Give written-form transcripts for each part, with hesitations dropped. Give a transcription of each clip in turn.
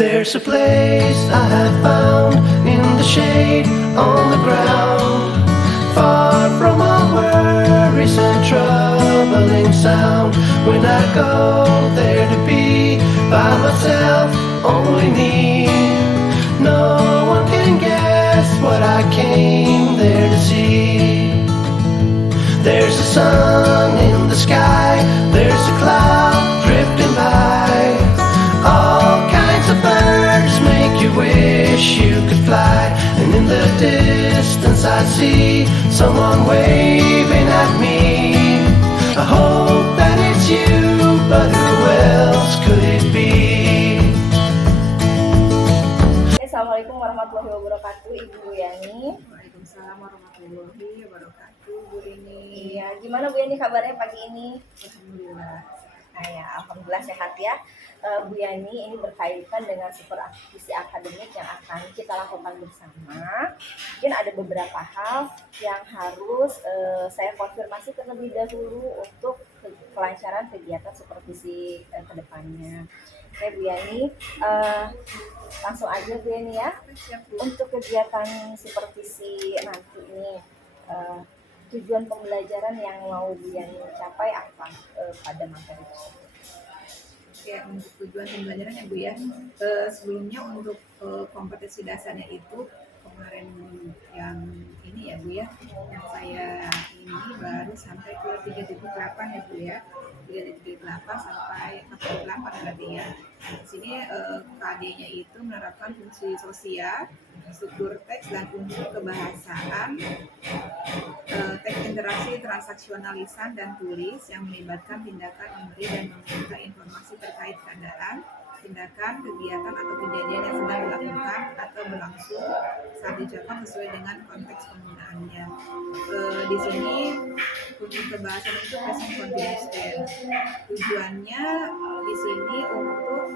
There's a place I have found in the shade on the ground, far from all worries and troubling sound. When I go there to be by myself, only me. No one can guess what I came there to see. There's a sun in the sky, there's a cloud drifting by. All kinds of birds make you wish you could fly. And in the distance I see someone waving at me. I hope that it's you, but who else could it be? Assalamualaikum warahmatullahi wabarakatuh, Ibu Yani. Waalaikumsalam warahmatullahi wabarakatuh, Bu Rini. Iya, gimana Bu Yani kabarnya pagi ini? Alhamdulillah. Nah ya, alhamdulillah sehat ya. Bu Yani, ini berkaitan dengan supervisi akademik yang akan kita lakukan bersama. Mungkin ada beberapa hal yang harus saya konfirmasi terlebih dahulu untuk kelancaran kegiatan supervisi ke depannya. Oke Bu Yani, langsung aja Bu Yani ya. Siap, Bu. Untuk kegiatan supervisi nanti ini, tujuan pembelajaran yang mau Bu Yani capai apa pada materi tersebut? Ya, untuk tujuan pembelajaran ya Bu ya. Sebelumnya untuk kompetensi dasarnya itu kemarin yang ini ya Bu ya, yang saya ini baru sampai ke 3.8 ya Bu ya. 3.8 sampai 4.8 berarti ya. Di sini KD-nya itu menerapkan fungsi sosial, struktur teks dan unsur kebahasaan, teks interaksi, transaksional lisan dan tulis yang melibatkan tindakan memberi dan meminta informasi terkait keadaan, tindakan, kegiatan atau kejadian yang sedang dilakukan atau berlangsung saat diucapkan sesuai dengan konteks penggunaannya. Di sini kunci kebahasaan itu present continuous tense. Tujuannya di sini untuk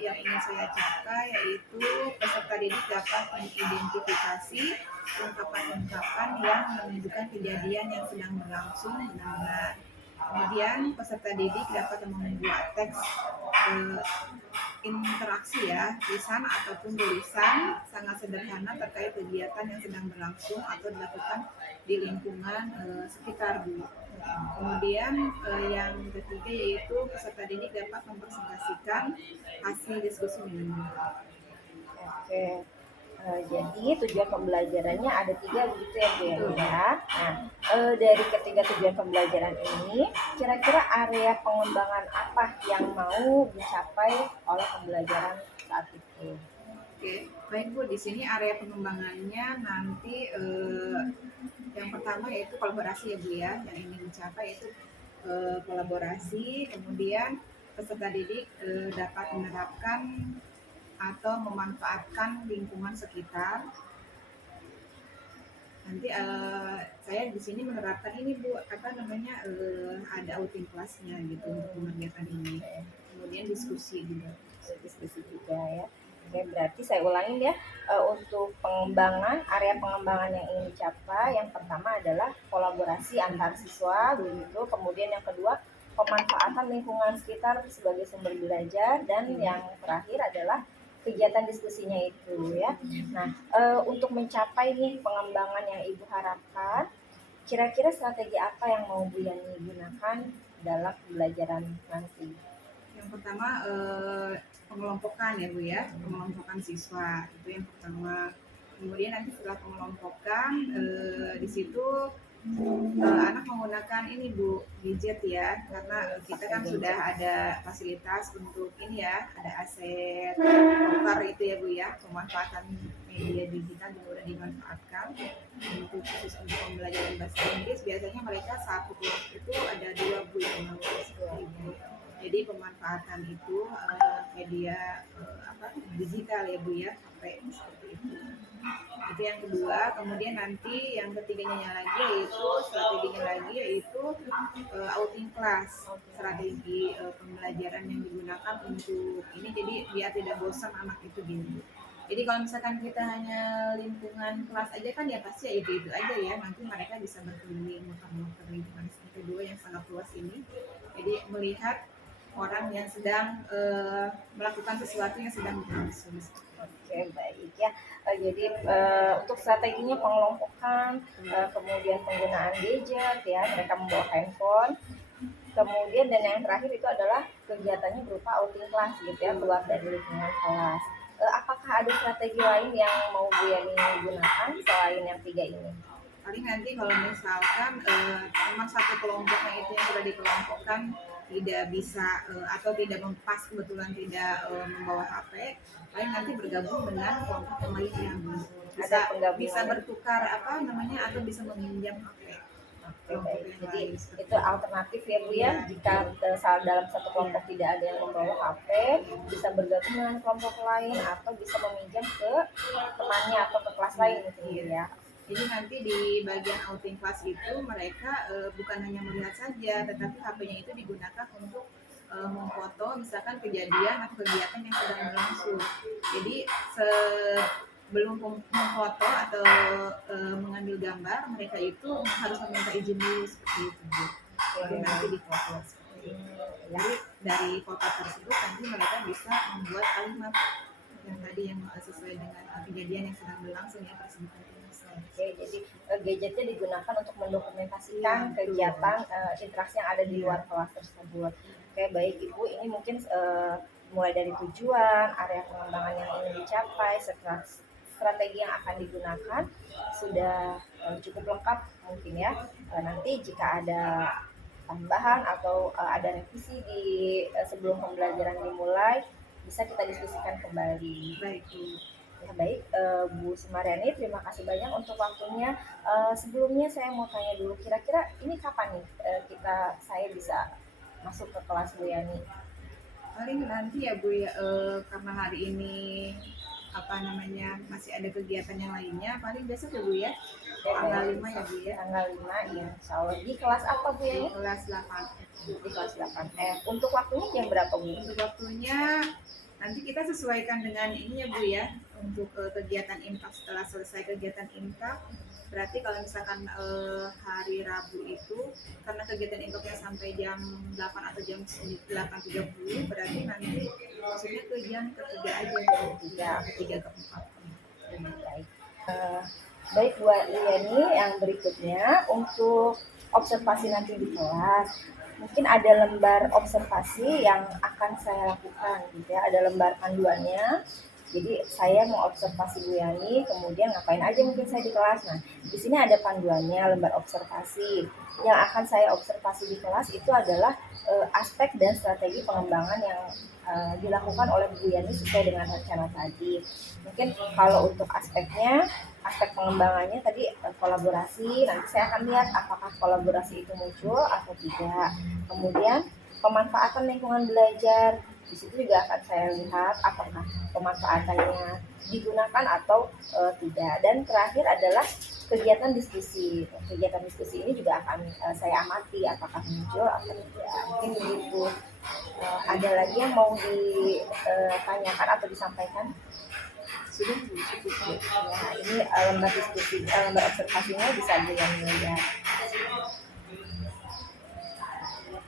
yang ingin saya capai yaitu peserta didik dapat mengidentifikasi ungkapan-ungkapan yang menunjukkan kejadian yang sedang berlangsung benar-benar. Kemudian peserta didik dapat membuat teks interaksi ya, lisan ataupun tulisan sangat sederhana terkait kegiatan yang sedang berlangsung atau dilakukan di lingkungan sekitar Bu. Kemudian yang ketiga yaitu peserta didik dapat mempresentasikan hasil diskusi minimal. Oke. Jadi tujuan pembelajarannya ada 3 begitu ya Bu Yani ya. Nah, dari ketiga tujuan pembelajaran ini, kira-kira area pengembangan apa yang mau dicapai oleh pembelajaran saat itu? Oke, baik Bu, di sini area pengembangannya nanti yang pertama yaitu kolaborasi ya Bu ya. Yang ingin dicapai yaitu kolaborasi, kemudian peserta didik dapat menerapkan atau memanfaatkan lingkungan sekitar. Nanti saya di sini menerapkan ini Bu, ada outing kelasnya gitu untuk mengerjakan ini. Kemudian diskusi juga. Diskusi juga ya. Oke, berarti saya ulangin ya, untuk area pengembangan yang ingin dicapai, yang pertama adalah kolaborasi antar siswa begitu, kemudian yang kedua pemanfaatan lingkungan sekitar sebagai sumber belajar, dan yang terakhir adalah kegiatan diskusinya itu ya. Nah, untuk mencapai nih pengembangan yang Ibu harapkan, kira-kira strategi apa yang mau Bu Yani gunakan dalam pembelajaran nanti? Yang pertama pengelompokan ya Bu ya, pengelompokan siswa itu yang pertama. Kemudian nanti setelah pengelompokan di situ anak menggunakan ini Bu, gadget ya, karena kita kan sudah ada fasilitas untuk ini ya, ada aset dokter itu ya Bu ya, pemanfaatan media digital juga sudah dimanfaatkan. Untuk khusus untuk pembelajaran bahasa Inggris biasanya mereka satu kelompok itu ada 2 Bu yang mengikuti. Jadi pemanfaatan itu media digital ya Bu ya, HP seperti itu. Itu yang kedua. Kemudian nanti yang ketiganya strateginya lagi yaitu outing class, strategi pembelajaran yang digunakan untuk ini, jadi biar tidak bosan anak itu gitu. Jadi kalau misalkan kita hanya lingkungan kelas aja kan ya pasti ya itu aja ya, nanti mereka bisa berkeliling muter-muter lingkungan kedua yang sangat luas ini. Jadi melihat orang yang sedang melakukan sesuatu yang sedang berlangsung. Oke, baik ya. Jadi untuk strateginya pengelompokan, kemudian penggunaan gadget ya, mereka membawa handphone. Kemudian dan yang terakhir itu adalah kegiatannya berupa outing kelas gitu ya, keluar dari lingkungan kelas. Apakah ada strategi lain yang mau Bu Yani gunakan selain yang 3 ini? Paling nanti kalau misalkan teman satu kelompoknya itu yang sudah dikelompokkan tidak bisa atau tidak pas kebetulan tidak membawa HP, paling nanti bergabung dengan kelompok yang lainnya, Ada penggabungan. bisa bertukar apa namanya atau bisa meminjam HP. Oke, baik. Jadi itu alternatif ya Bu ya, jika dalam satu kelompok tidak ada yang membawa HP, bisa bergabung dengan kelompok lain atau bisa meminjam ke temannya atau ke kelas lain gitu ya. Jadi nanti di bagian outing class itu mereka bukan hanya melihat saja, tetapi HP-nya itu digunakan untuk memfoto misalkan kejadian atau kegiatan yang sedang berlangsung. Jadi sebelum memfoto atau mengambil gambar, mereka itu harus meminta izin dulu seperti itu. Jadi nanti difoto seperti itu. Jadi dari foto tersebut nanti mereka bisa membuat kalimat yang tadi yang sesuai dengan kejadian yang sedang berlangsung ya persembahan. Oke, jadi gadgetnya digunakan untuk mendokumentasikan kegiatan interaksi yang ada di luar kelas tersebut. Oke, baik Ibu, ini mungkin mulai dari tujuan, area pengembangan yang ingin dicapai, serta strategi yang akan digunakan sudah cukup lengkap mungkin ya. Nanti jika ada tambahan atau ada revisi di sebelum pembelajaran dimulai, bisa kita diskusikan kembali. Baik. Ya baik, Bu Sumaryani, terima kasih banyak untuk waktunya. Sebelumnya saya mau tanya dulu, kira-kira ini kapan nih saya bisa masuk ke kelas Bu Yani? Paling nanti ya Bu ya, karena hari ini masih ada kegiatan yang lainnya, paling besok ya Bu ya, tanggal 5 ya Bu ya. Tanggal 5 ya, insya Allah. Di kelas apa Bu Yani? Kelas 8. Di kelas 8. Untuk waktunya jam berapa Bu? Untuk waktunya nanti kita sesuaikan dengan ini ya Bu ya, untuk kegiatan impak. Setelah selesai kegiatan impak, berarti kalau misalkan hari Rabu itu karena kegiatan impaknya sampai jam 8 atau jam 8.30, berarti nanti maksudnya ke jam ketiga aja, ketiga keempat. Baik. Baik Bu Yani, yang berikutnya untuk observasi nanti di kelas, mungkin ada lembar observasi yang akan saya lakukan gitu ya, ada lembar panduannya. Jadi saya mau observasi Bu Yani, kemudian ngapain aja mungkin saya di kelas. Nah, di sini ada panduannya, lembar observasi. Yang akan saya observasi di kelas itu adalah aspek dan strategi pengembangan yang dilakukan oleh Bu Yani sesuai dengan rencana tadi. Mungkin kalau untuk aspek pengembangannya tadi kolaborasi, nanti saya akan lihat apakah kolaborasi itu muncul atau tidak. Kemudian pemanfaatan lingkungan belajar, di situ juga akan saya lihat apakah pemanfaatannya digunakan atau tidak. Dan terakhir adalah kegiatan diskusi. Kegiatan diskusi ini juga akan saya amati apakah muncul atau tidak. Mungkin begitu. Ada lagi yang mau ditanyakan atau disampaikan? Sudah cukup. Nah, ini lembar diskusi, lembar observasinya bisa dilihat ya.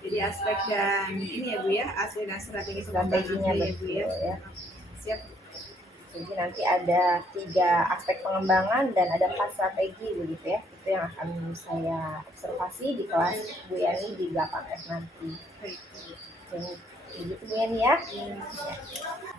Jadi aspek dan ini ya Bu ya, aspek dan strateginya ya Bu ya. Siap. Jadi nanti ada 3 aspek pengembangan dan ada 4 strategi begitu ya. Itu yang akan saya observasi di kelas Bu Yani di 8F nanti. Jadi begitu Bu Yani ya.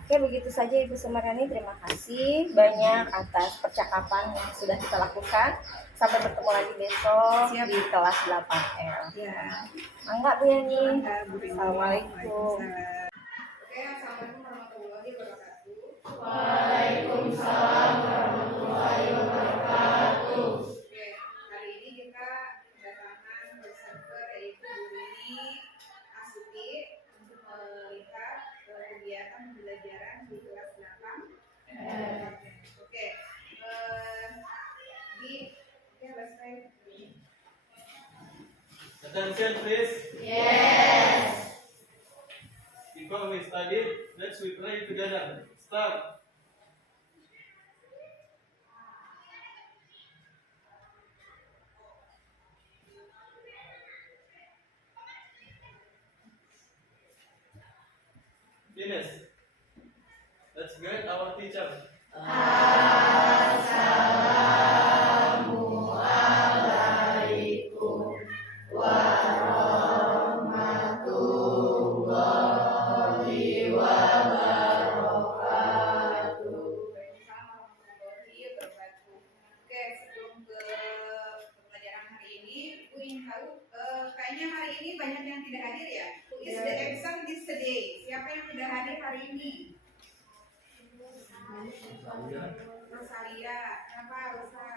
Oke, begitu saja Ibu Sumaryani. Terima kasih banyak atas percakapan yang sudah kita lakukan. Sampai bertemu lagi besok di kelas 8L. Ya. Mangga Bu Yani. Assalamualaikum. Oke, assalamualaikum warahmatullahi wabarakatuh. Waalaikumsalam warahmatullahi wabarakatuh. Oke, hari ini kita kedatangan berserver yaitu Bu Rini Asuti untuk melihat kegiatan pembelajaran di kelas 8. Oke, let's try. Attention please. Yes. Before we study, let's we pray together. Start. Ines. Let's greet our teacher. Oke, sebelum ke pembelajaran hari ini, Ibu ingin tahu, kayaknya hari ini banyak yang tidak hadir ya? Who is the absent this day? Siapa yang tidak hadir hari ini? Rosalia. Kenapa Rosa?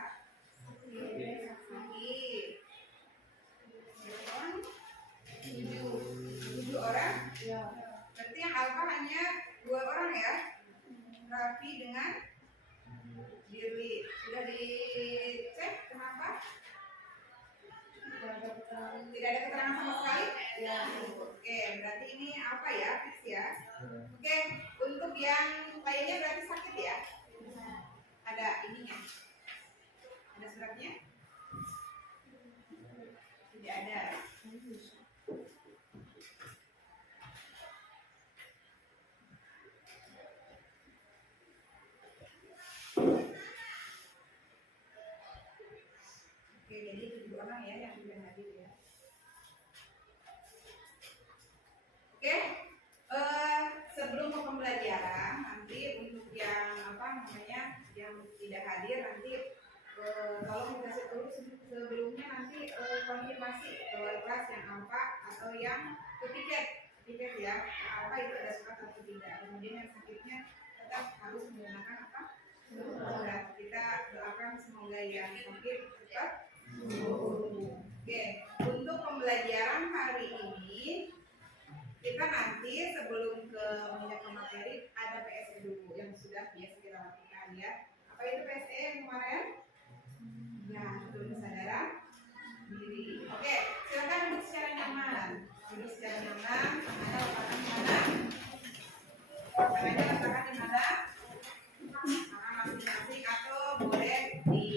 Sakit. Tujuh orang? Berarti yang alfa hanya 2 orang ya? Raffi dengan Dirli. Sudah dicek kenapa? Tidak ada keterangan sama sekali? Ya. Oke, berarti ini apa ya? Fix ya. Oke, untuk yang lainnya berarti sakit ya? Ada ininya? Ada suratnya? Tidak ada. Oke, jadi 7 orang ya yang sudah hadir ya. Oke, sebelum ke pembelajaran nanti untuk yang apa namanya yang tidak hadir nanti tolong dikasih tahu sebelumnya nanti konfirmasi ke kelas yang alfa atau yang tiket ya. Alfa itu ada surat atau tidak. Kemudian yang sakitnya tetap harus menggunakan apa? Surat. Kita doakan semoga yang sakit cepat sembuh. Oke, untuk pembelajaran hari ini kita nanti sebelum ke menginjak ke materi ada PSE dulu yang sudah biasa kita lakukan ya. Apa itu PSE yang kemarin? Ya, itu kesadaran diri. Oke, silakan duduk secara nyaman. Duduk secara nyaman. Tangannya letakkan di mana? Tangannya letakkan di mana? Tangan masing-masing atau boleh di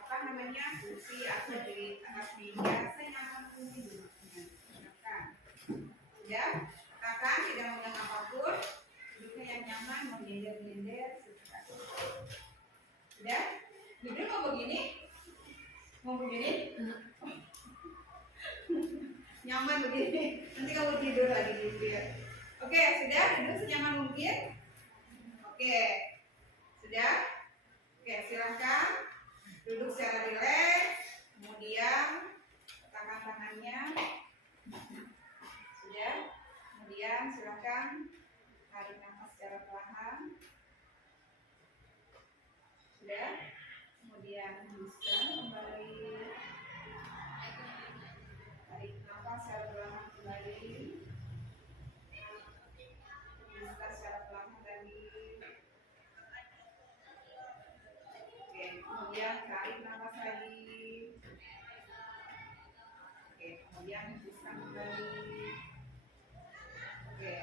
apa namanya kursi atau di atas meja. Saya nyaman kursi duduknya. Silakan. Ya, katakan tidak memegang apapun, duduknya yang nyaman, menyender-nyender, sudah. Duduk mau begini, nyaman begini, nanti kamu tidur lagi gitu ya. Oke, sudah duduk senyaman mungkin. Oke, sudah. Oke, silahkan duduk secara rileks, kemudian letakkan tangannya. Sudah, kemudian silakan tarik nafas secara perlahan. Sudah, kemudian hembuskan kembali. Tarik nafas secara perlahan kembali. Hembuskan secara perlahan lagi. Oke, kemudian tarik nafas lagi. Oke, kemudian hembuskan kembali. Oke,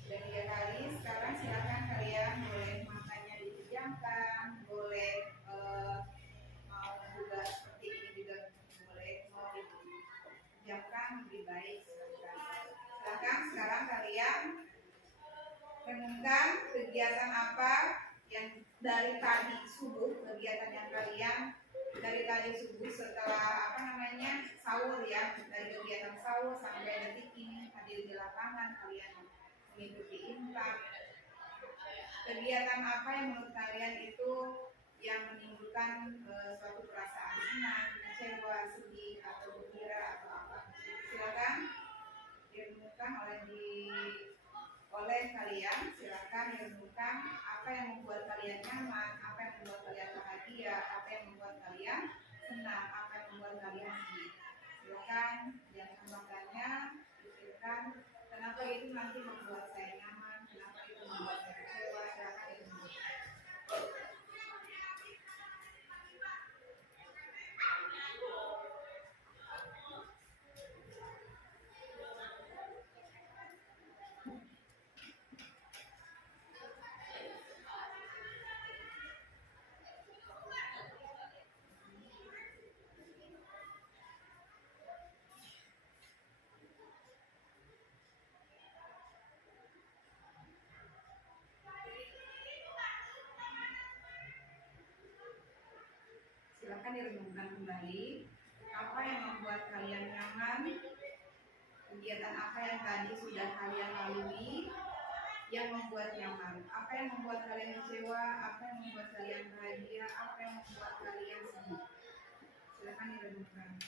sudah 3 kali. Sekarang silakan kalian boleh matanya dipejamkan, boleh mau juga seperti ini juga boleh, mau dipejamkan lebih baik. Silakan sekarang kalian renungkan kegiatan apa yang dari tadi subuh, kegiatan yang kalian dari tadi subuh setelah apa namanya sahur ya, dari kegiatan sahur sampai detik ini hadir di lapangan kalian mengikuti infak. Kegiatan apa yang menurut kalian itu yang menimbulkan suatu perasaan senang, kecewa, sedih atau gembira atau apa? Silakan direnungkan oleh kalian. Silakan direnungkan apa yang membuat kalian nyaman, apa yang membuat kalian bahagia, apa yang membuat kalian senang, apa yang membuat kalian sedih. Silakan jangan bertanya, pikirkan kenapa itu nanti membuat saya nyaman, kenapa itu membuat saya kecewa. Silakan direnungkan. Silakan direnungkan kembali. Apa yang membuat kalian nyaman? Kegiatan apa yang tadi sudah kalian lalui yang membuat nyaman? Apa yang membuat kalian kecewa? Apa yang membuat kalian bahagia? Apa yang membuat kalian sedih? Silakan direnungkan.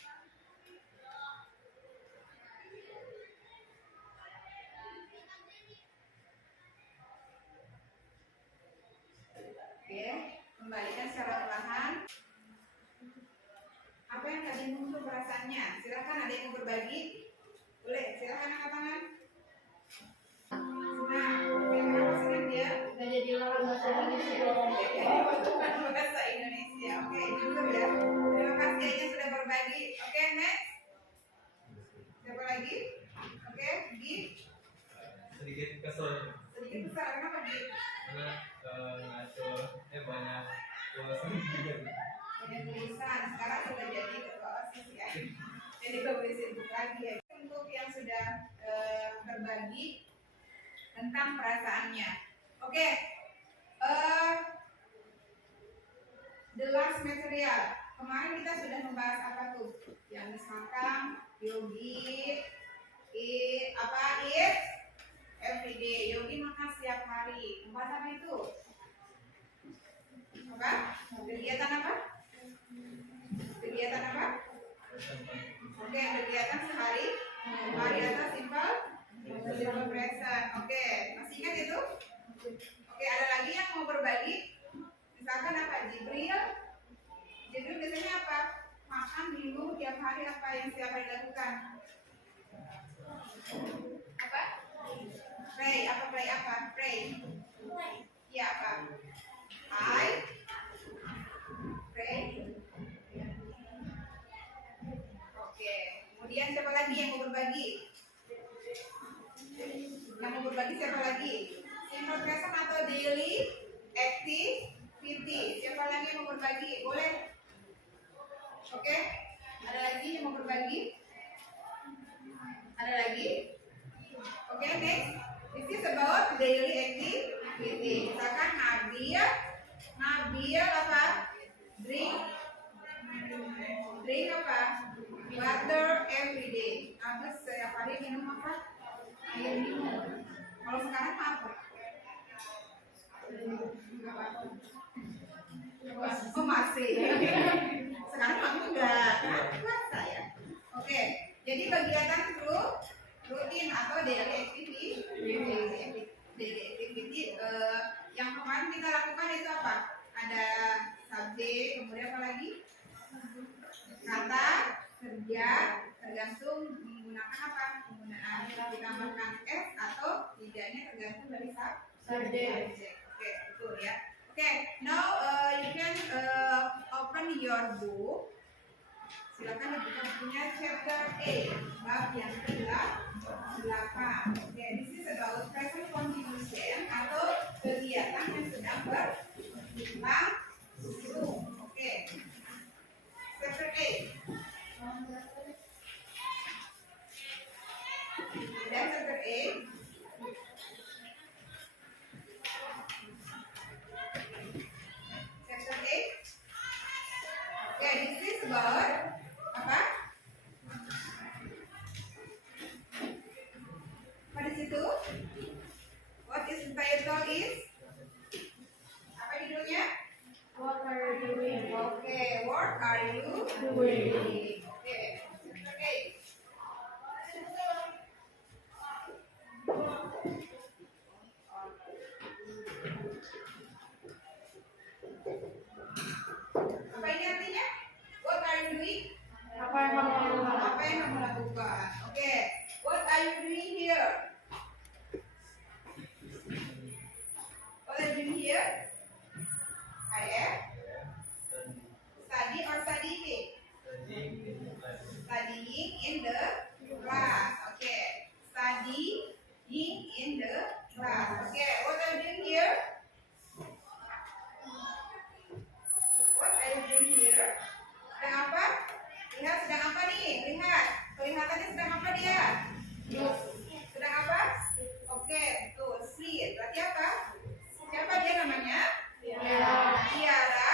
Oke, kembalikan secara perlahan. Apa yang tadi muncul perasaannya? Silakan, ada yang mau berbagi? Boleh, silakan angkat tangan. Nah, kenapa senang dia? Nggak jadi lawan bahasa Indonesia. Bahasa Indonesia. Oke, cukup ya. Terima kasih yang sudah berbagi. Oke, next. Siapa lagi? Oke, Gi. Sedikit kesel Sedikit besar, kenapa Gi? karena ngaco banyak tulisan juga. Banyak tulisan. Sekarang sudah jadi ketua OSIS ya. Jadi gak boleh sibuk lagi ya. Untuk yang sudah berbagi tentang perasaannya. Oke. The last material. Kemarin kita sudah membahas apa tuh? Yang misalkan yogi, eat everyday. Yogi makan setiap hari. Membahas apa itu? Apa? Kegiatan apa? Kegiatan apa? Oke, kegiatan sehari atau simple present. Oke, masih ingat itu? Oke, ada lagi yang mau berbagi? Misalkan apa? Jibril biasanya apa? Makan, minum tiap hari, apa yang setiap hari lakukan? Apa? Pray. Apa pray apa? Pray. Ya apa? I pray. Oke. Kemudian siapa lagi yang mau berbagi? Yang mau berbagi siapa lagi? Simple present atau daily activity? Siapa lagi yang mau berbagi? Boleh? Oke. Ada lagi yang mau berbagi? Ada lagi? Oke, next. This is about daily activity. Misalkan Nabil apa? Drink apa? Water every day. Nabil setiap hari minum apa? Air minum. Kalau sekarang apa? Oh masih. Sekarang kamu enggak puasa ya. Oke. Jadi kegiatan rutin atau daily activity yang kemarin kita lakukan itu apa? Ada subjek, kemudian apa lagi? Kata, kerja, tergantung menggunakan apa? Penggunaan ditambahkan s atau tidaknya tergantung dari subjek. Oke, betul ya. Oke, now you can open your book. Silakan dibuka bukunya chapter 8, bab yang ke-8. Oke, this is about present continuation atau kegiatan yang sedang berlangsung. Oke. Chapter 8. Dan chapter 8. Chapter 8. Oke, this is about apa? Apa di situ? What is the title is? Apa judulnya? What are you doing? Oke, what are you doing? Oke, oke. Apa ini artinya? What are you doing? Apa yang kamu lakukan? Apa yang kamu lakukan? Oke, what are you doing here? What are you doing here? I am study or studying? Studying in the class. Okay, studying in the class. Okay, what are you doing here? What are you doing here? Sedang apa? Lihat sedang apa nih? Lihat. Kelihatannya sedang apa dia? Sedang apa? Oke, betul. Sleep. Berarti apa? Siapa dia namanya? Tiara.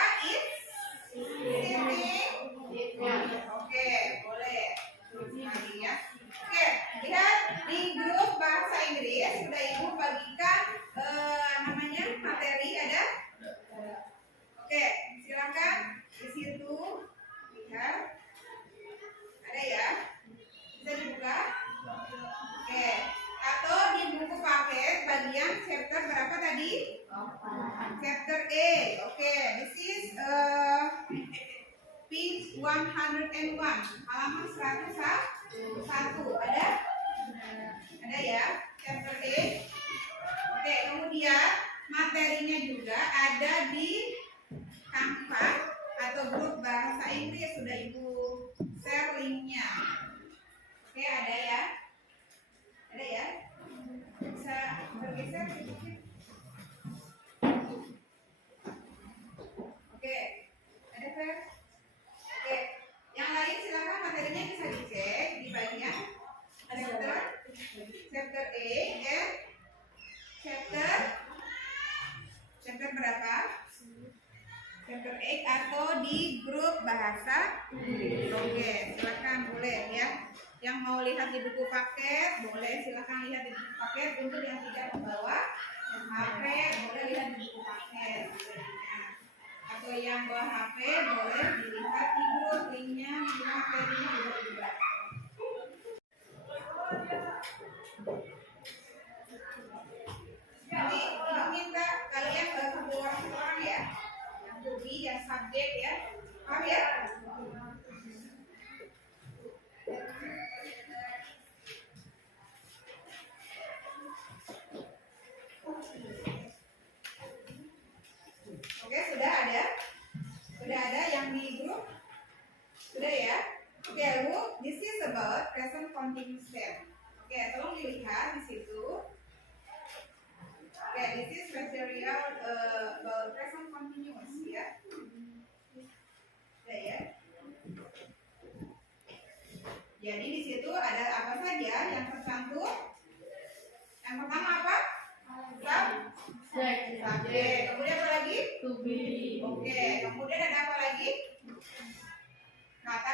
lagi? Chapter A. Oke, this is page 101, halaman 101. Ada? Ada ya, chapter A. Oke, kemudian materinya juga ada di Canva atau grup bahasa Inggris, sudah Ibu share linknya. Oke, ada ya? Ada ya? Bisa bergeser sedikit. Oke, ada Fer? Oke, yang lain silakan materinya bisa dicek di bagian chapter A and chapter berapa? Chapter 8 atau di grup bahasa Inggris. Oke, silakan boleh ya. Yang mau lihat di buku paket boleh silakan lihat di buku paket. Untuk yang tidak membawa HP boleh lihat di buku paket. Atau yang bawa HP boleh dilihat di grup, linknya di materinya juga. Nanti minta kalian satu orang ya, yang hobi, yang subjek ya, paham ya? Oke, sudah ada yang di grup, sudah ya? Oke, look, this is about present continuous tense. Oke, tolong dilihat di situ. Oke, this is material about present continuous ya. Sudah ya? Jadi di situ ada apa saja yang tercantum? Yang pertama apa? Subjek. Kemudian apa lagi? To be. Oke, kemudian ada apa lagi? Kata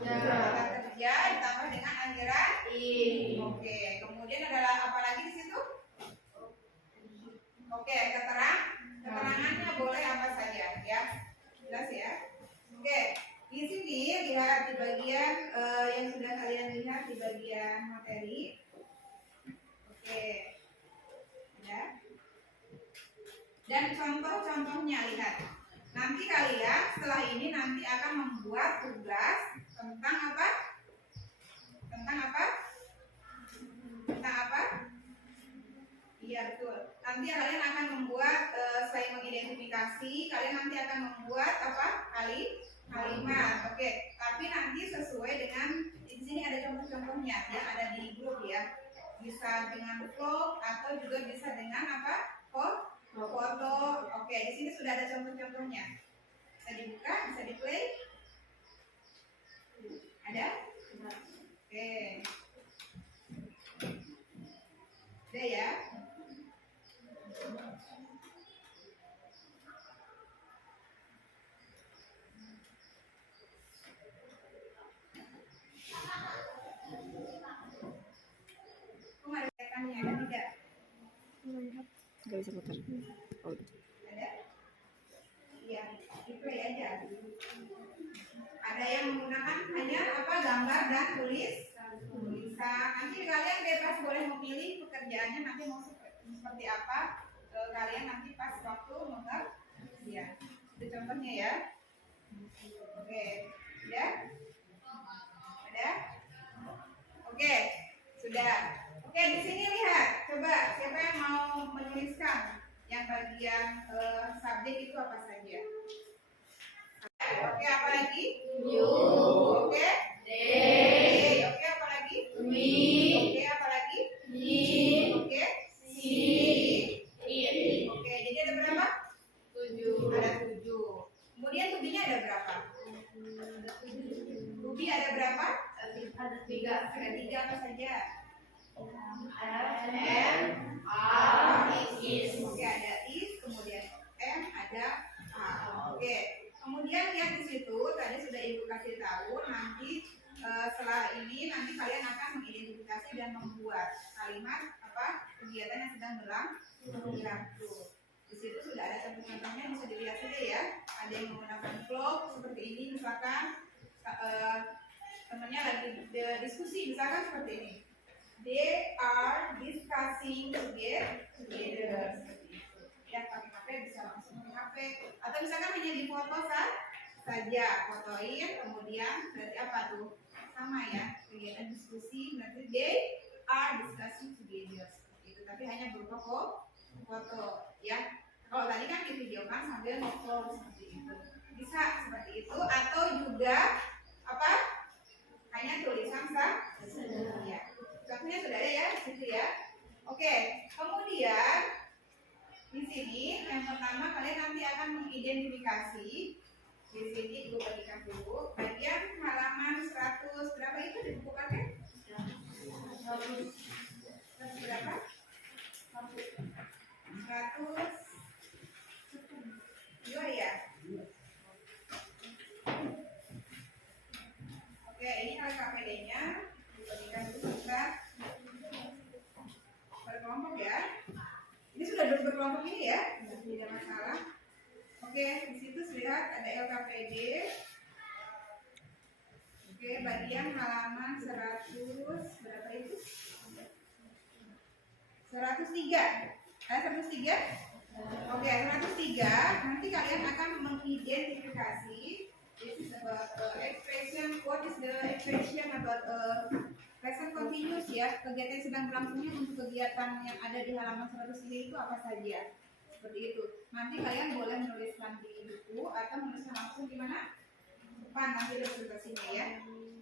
kerja ditambah dengan akhiran In. Oke, kemudian ada apa lagi di situ? Oke, keterangannya boleh apa saja ya, jelas ya. Oke, di sini lihat di bagian yang sudah kalian lihat di bagian materi. Oke, ya. Dan contoh-contohnya lihat. Nanti kalian setelah ini nanti akan membuat tugas tentang apa? Tentang apa? Tentang apa? Iya betul. Nanti kalian akan membuat selain mengidentifikasi, kalian nanti akan membuat apa? Kalimat. Oke. Tapi nanti sesuai dengan di sini ada contoh-contohnya yang ada di grup ya. Bisa dengan vlog atau juga bisa dengan apa? Foto. Oke, di sini sudah ada contoh-contohnya. Bisa dibuka, bisa di play. Ada? Oke. Udah ya. Ada tekannya, ada tidak? Gak bisa putar. Ada? Iya, di play aja. Ada yang menggunakan hanya apa? Gambar dan tulisan. Nanti kalian bebas boleh memilih pekerjaannya nanti mau seperti apa. Kalian nanti pas waktu ya. Itu contohnya ya. Oke, ya. Ada? Oke, sudah. Oke, di sini lihat. Coba siapa yang mau menuliskan yang bagian subjek itu apa saja? Oke, apa lagi? You. Oke. They. Oke, apa lagi? We. Oke, apa lagi? He. Oke. She. It. Oke, jadi ada berapa? 7. Ada 7. Kemudian tubinya ada berapa? Tubi ada berapa? Ada 3. Ada 3 apa saja? M. R. Is. Oke, ada is, kemudian M, ada A. Oke. Kemudian lihat di situ tadi sudah Ibu kasih tahu nanti setelah ini nanti kalian akan mengidentifikasi dan membuat kalimat apa kegiatan yang sedang berlangsung. Di situ sudah ada contoh-contohnya, bisa dilihat saja ya. Ada yang menggunakan vlog seperti ini, misalkan temannya lagi diskusi, misalkan seperti ini. They are discussing together. Seperti itu. misalkan hanya di foto saja, fotoin, kemudian berarti apa tuh? Sama ya, kegiatan diskusi berarti they are discussing together seperti itu, tapi hanya berupa foto ya. Kalau tadi kan divideokan sambil ngobrol seperti itu, bisa seperti itu, atau juga apa? Hanya tulisan ya. Contohnya sudah ada ya di situ ya. Oke, kemudian di sini yang pertama kalian nanti akan mengidentifikasi. Di sini ibu bagikan dulu bagian halaman 100 berapa itu di buku paket? 100 berapa? 102 ya. Oke, ini LKPD-nya dibagikan dulu kita berkelompok ya. Ini sudah berkelompok ini ya, tidak masalah. Oke, di situ lihat ada LKPD. Oke, bagian halaman 100 berapa itu? 103. Ada 103? Oke, 103. Nanti kalian akan mengidentifikasi. This is about expression. What is the expression about present continuous ya? Kegiatan yang sedang berlangsungnya untuk kegiatan yang ada di halaman 103 itu apa saja? Seperti itu. Nanti kalian boleh menuliskan di buku atau menuliskan langsung di mana? Depan nanti presentasinya ya.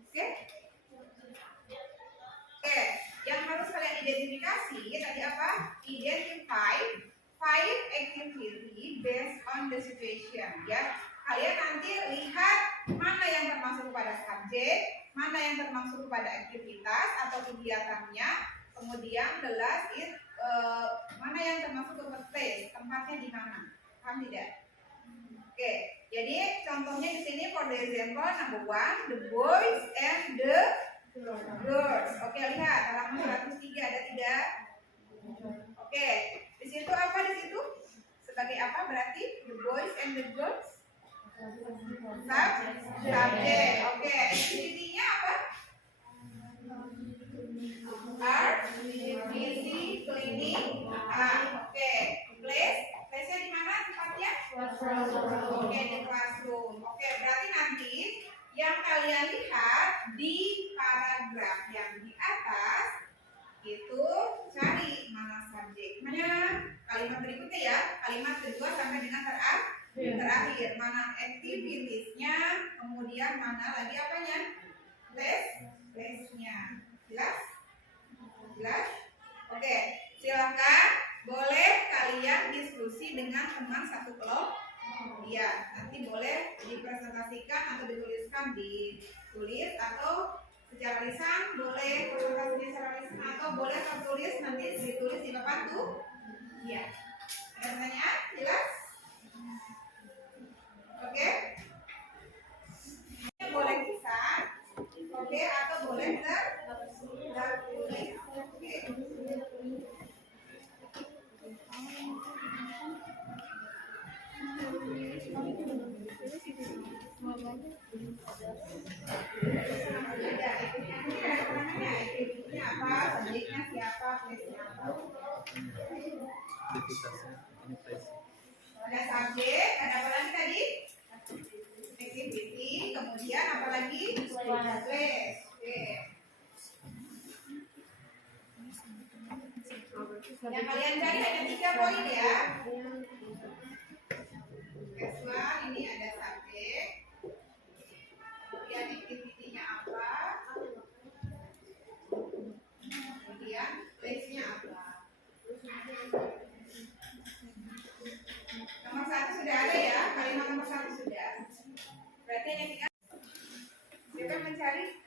Oke? Oke, yang harus kalian identifikasi tadi apa? Identify 5 activity based on the situation ya. Kalian nanti lihat mana yang termasuk kepada subjek, mana yang termasuk kepada aktivitas atau kegiatannya, kemudian the last is mana yang termasuk ke place, tempatnya di mana. Paham tidak? Oke, jadi contohnya di sini for the example number 1, the boys and the girls. Oke, lihat halaman 103 ada tidak? Oke, di situ apa di situ? Sebagai apa berarti the boys and the girls? Subjek. Oke, activity-nya apa? Art, busy, cleaning. Oke, place-nya di mana tempatnya? Oke, di classroom. Oke, berarti nanti yang kalian lihat di paragraf yang di atas itu cari mana subjeknya, kalimat berikutnya ya, kalimat kedua sampai dengan terakhir mana activitiesnya, kemudian mana lagi apanya, place-nya. Jelas? Oke, silakan boleh kalian diskusi dengan teman satu kelompok. Iya, nanti boleh dipresentasikan atau dituliskan, ditulis atau secara lisan, boleh presentasi secara lisan atau boleh tertulis nanti ditulis di papan tuh. Iya. Ada pertanyaan? Jelas? Oke. Ini boleh lisan, oke, atau boleh tertulis. Oke. Aktivitasnya apa, subjeknya siapa, place-nya apa. Ada subjek, ada apa lagi tadi? Activity, kemudian apa lagi? Place. Oke. Yang kalian cari hanya 3 poin ya. Kesual, ini ada subjek, kemudian activity-nya apa, kemudian place-nya apa. Nomor 1 sudah ada ya, kalimat nomor 1 sudah. Berarti hanya 3. Siapa mencari?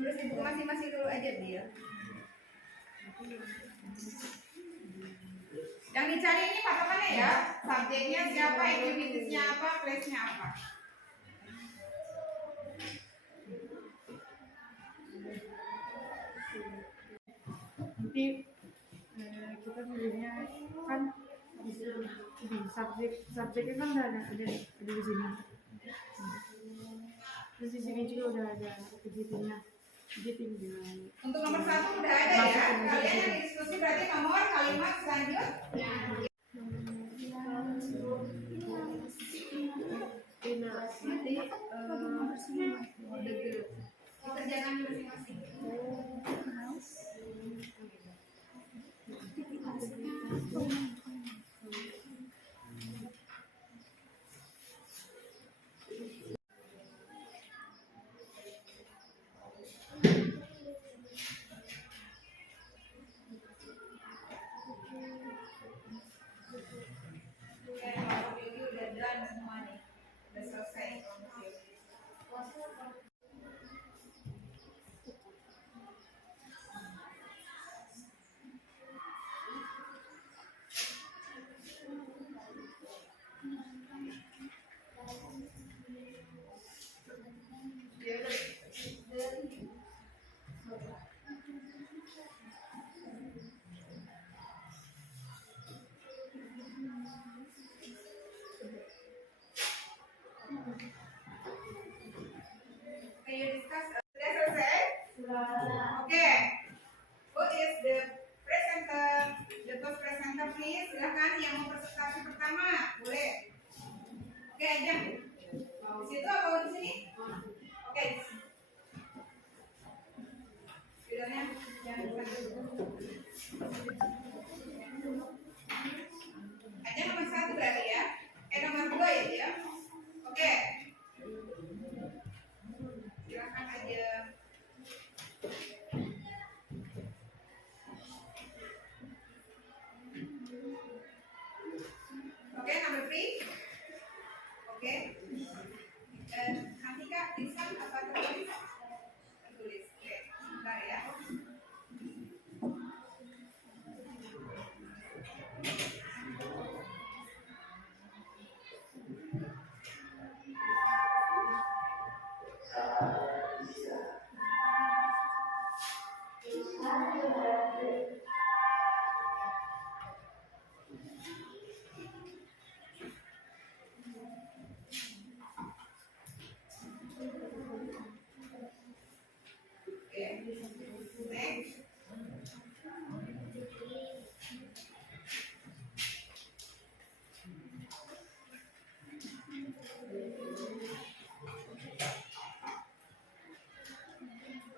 Terus di buku masing-masing dulu aja dia. Yang dicari ini patokannya ya, subjeknya siapa, activitiesnya apa, place-nya apa. Nanti kita milihnya kan di subjeknya kan udah ada di sini. Terus di sini juga udah ada activity-nya. Jadi tinggal Untuk nomor 1 udah ada ya. Kalian yang diskusi berarti Oke, kelompok Yogi udah done semua nih. Udah selesai kelompok Yogi. Can you discuss? Sudah selesai? Oke. Who is the presenter? The first presenter please. Silakan yang mau presentasi pertama. Boleh. Oke, aja. Di situ atau di sini? Oke. Videonya jangan buka dulu. Aja nomor 1 berarti ya. Nomor 2 ya. Oke. Silakan aja. Oke, number 3. Oke. Nanti Kak lisan apa tertulis? Tertulis. Oke, bentar ya. Oke. Next.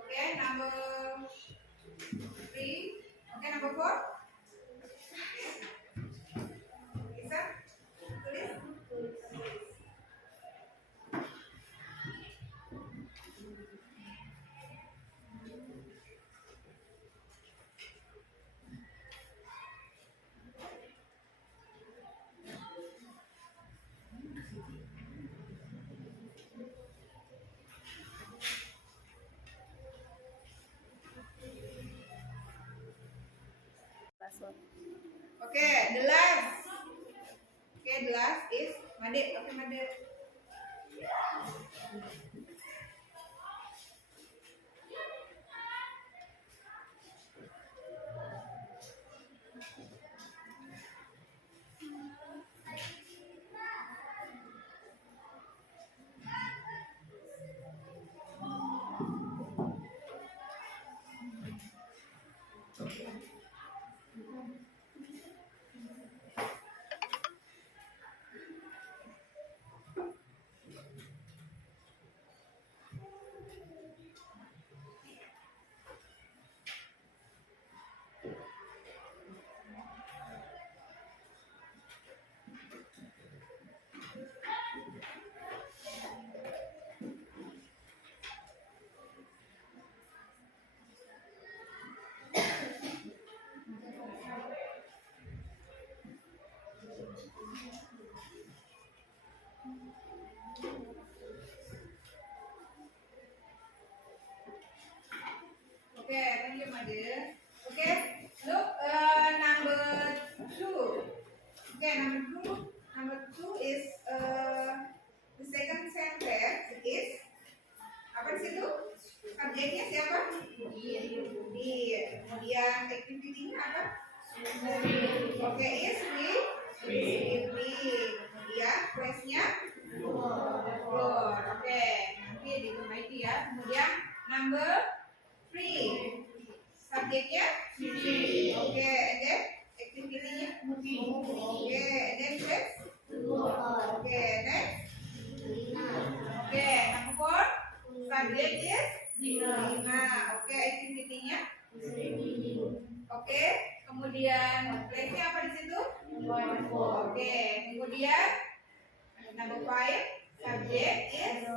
Oke, number 3. Oke, number 4. Bisa? Tulis. Oke, the last. Oke, the last is Made. Oke, Made. Oke, thank you, Made. Oke, look, number 2. Oke, number two is the second sentence is apa di situ? Subjeknya siapa? Iya. Kemudian activity-nya apa? Oke, is we. Kemudian quest-nya Oke, nanti diperbaiki ya. Kemudian number 3. Subjeknya Oke, and then activity-nya Oke, and then quest Oke, next Oke, number 4. Subjek is 5. Oke, activity-nya Oke, kemudian kemudian place-nya apa di situ? Oke, kemudian number 5, subject is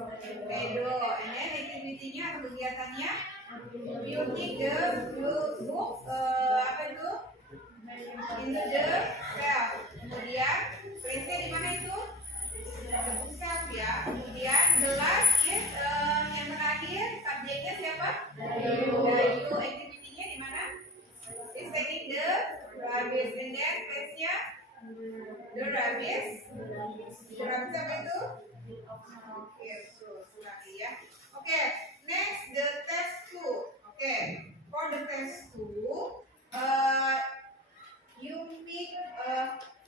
pedo, and then activity-nya atau kegiatannya you take the book apa itu into the shelf. Kemudian place-nya di mana itu? The bookshelf ya. Kemudian the last is yang terakhir subjeknya siapa? Dayu. Activity-nya di mana? Is taking the rabbit, and then place-nya the rabbit. Rabbit apa itu? Oke, betul sekali ya. Oke, next the test 2. Oke, for the test 2, you pick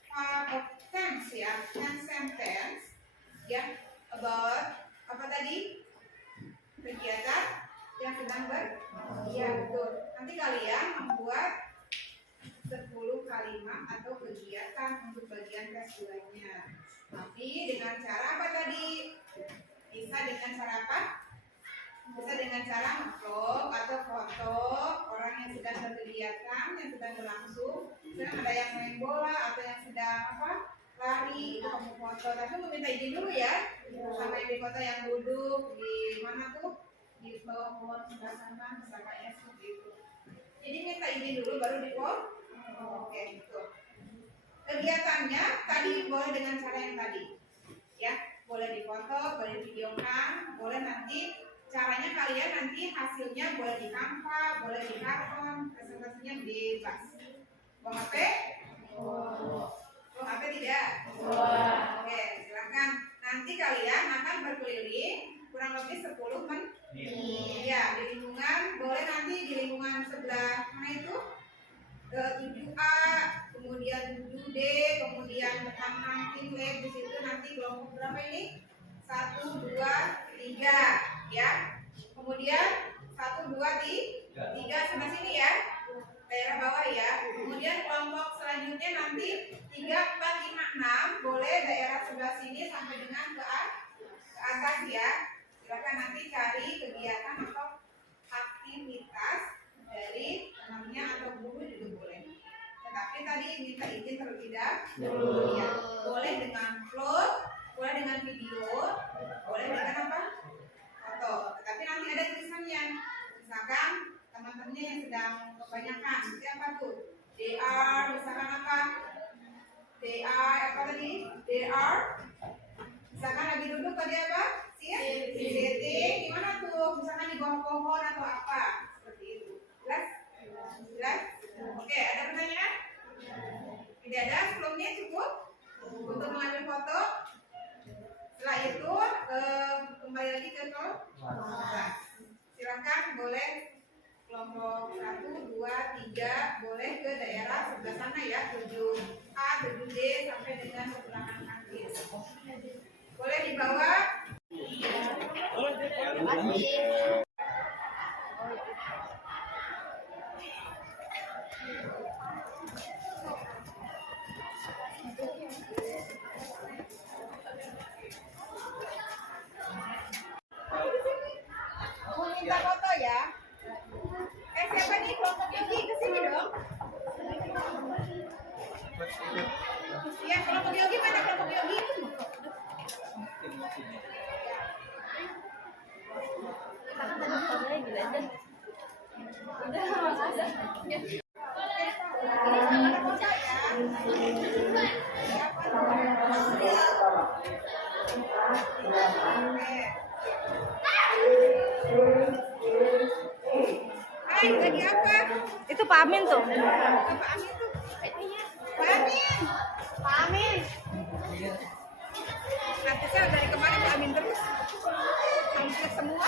part of tense ya, 10 sentence ya about apa tadi? Kegiatan yang sedang ya betul. Nanti kalian membuat 10 kalimat atau kegiatan untuk bagian tes 2-nya. Tapi dengan cara apa tadi? Bisa dengan cara apa? Bisa dengan cara nge-vlog atau foto orang yang sedang berkegiatan, yang sedang berlangsung. Sedang ada yang main bola atau yang sedang apa? Lari, itu kamu foto. Tapi meminta izin dulu ya. Sama yang di foto yang duduk di mana tuh? Di bawah pohon sebelah sana, misalnya seperti itu. Jadi minta izin dulu baru di foto. Oke, gitu. Kegiatannya tadi boleh dengan cara yang tadi, ya, boleh difoto, boleh divideokan, boleh nanti caranya kalian nanti hasilnya boleh di Canva, boleh di karton, presentasinya bebas. Mau HP? Mau HP tidak? Oke, silakan. Nanti kalian akan berkeliling kurang lebih 10 menit. Ya, di lingkungan, boleh nanti di lingkungan sebelah mana itu? 7A, kemudian 7D, kemudian 6 lab di situ nanti kelompok berapa ini? 1, 2, 3 ya. Kemudian 1, 2, 3 sebelah sini ya. Daerah bawah ya. Kemudian kelompok selanjutnya nanti 3, 4, 5, 6 boleh daerah sebelah sini sampai dengan ke atas ya. Silakan nanti cari kegiatan atau aktivitas dari temannya atau guru juga boleh. Tetapi tadi minta izin terlebih dahulu ya. Boleh dengan vlog, boleh dengan video, boleh dengan apa? Foto. Tetapi nanti ada tulisannya. Misalkan teman-temannya yang sedang kebanyakan, siapa tuh? DR, misalkan apa? DR apa tadi? DR. Misalkan lagi duduk tadi apa? Sitting. Gimana tuh? Misalkan di bawah pohon atau apa? Seperti itu. Jelas? Oke, ada pertanyaan? Tidak ada? Sebelumnya cukup untuk mengambil foto. Setelah itu kembali lagi ke kelas. Silakan boleh kelompok 1, 2, 3 boleh ke daerah sebelah sana ya, 7A, 7D sampai dengan sebelah kanan. Boleh dibawa. Minta foto ya. Siapa nih kelompok Yogi? Kesini dong. Ya, kelompok Yogi mana kelompok Yogi? Hai, lagi apa? Itu Pak Amin tuh. Pak Amin tuh. Pak Amin. Pak Amin. Nanti saya dari kemarin Pak Amin terus. Hampir semua.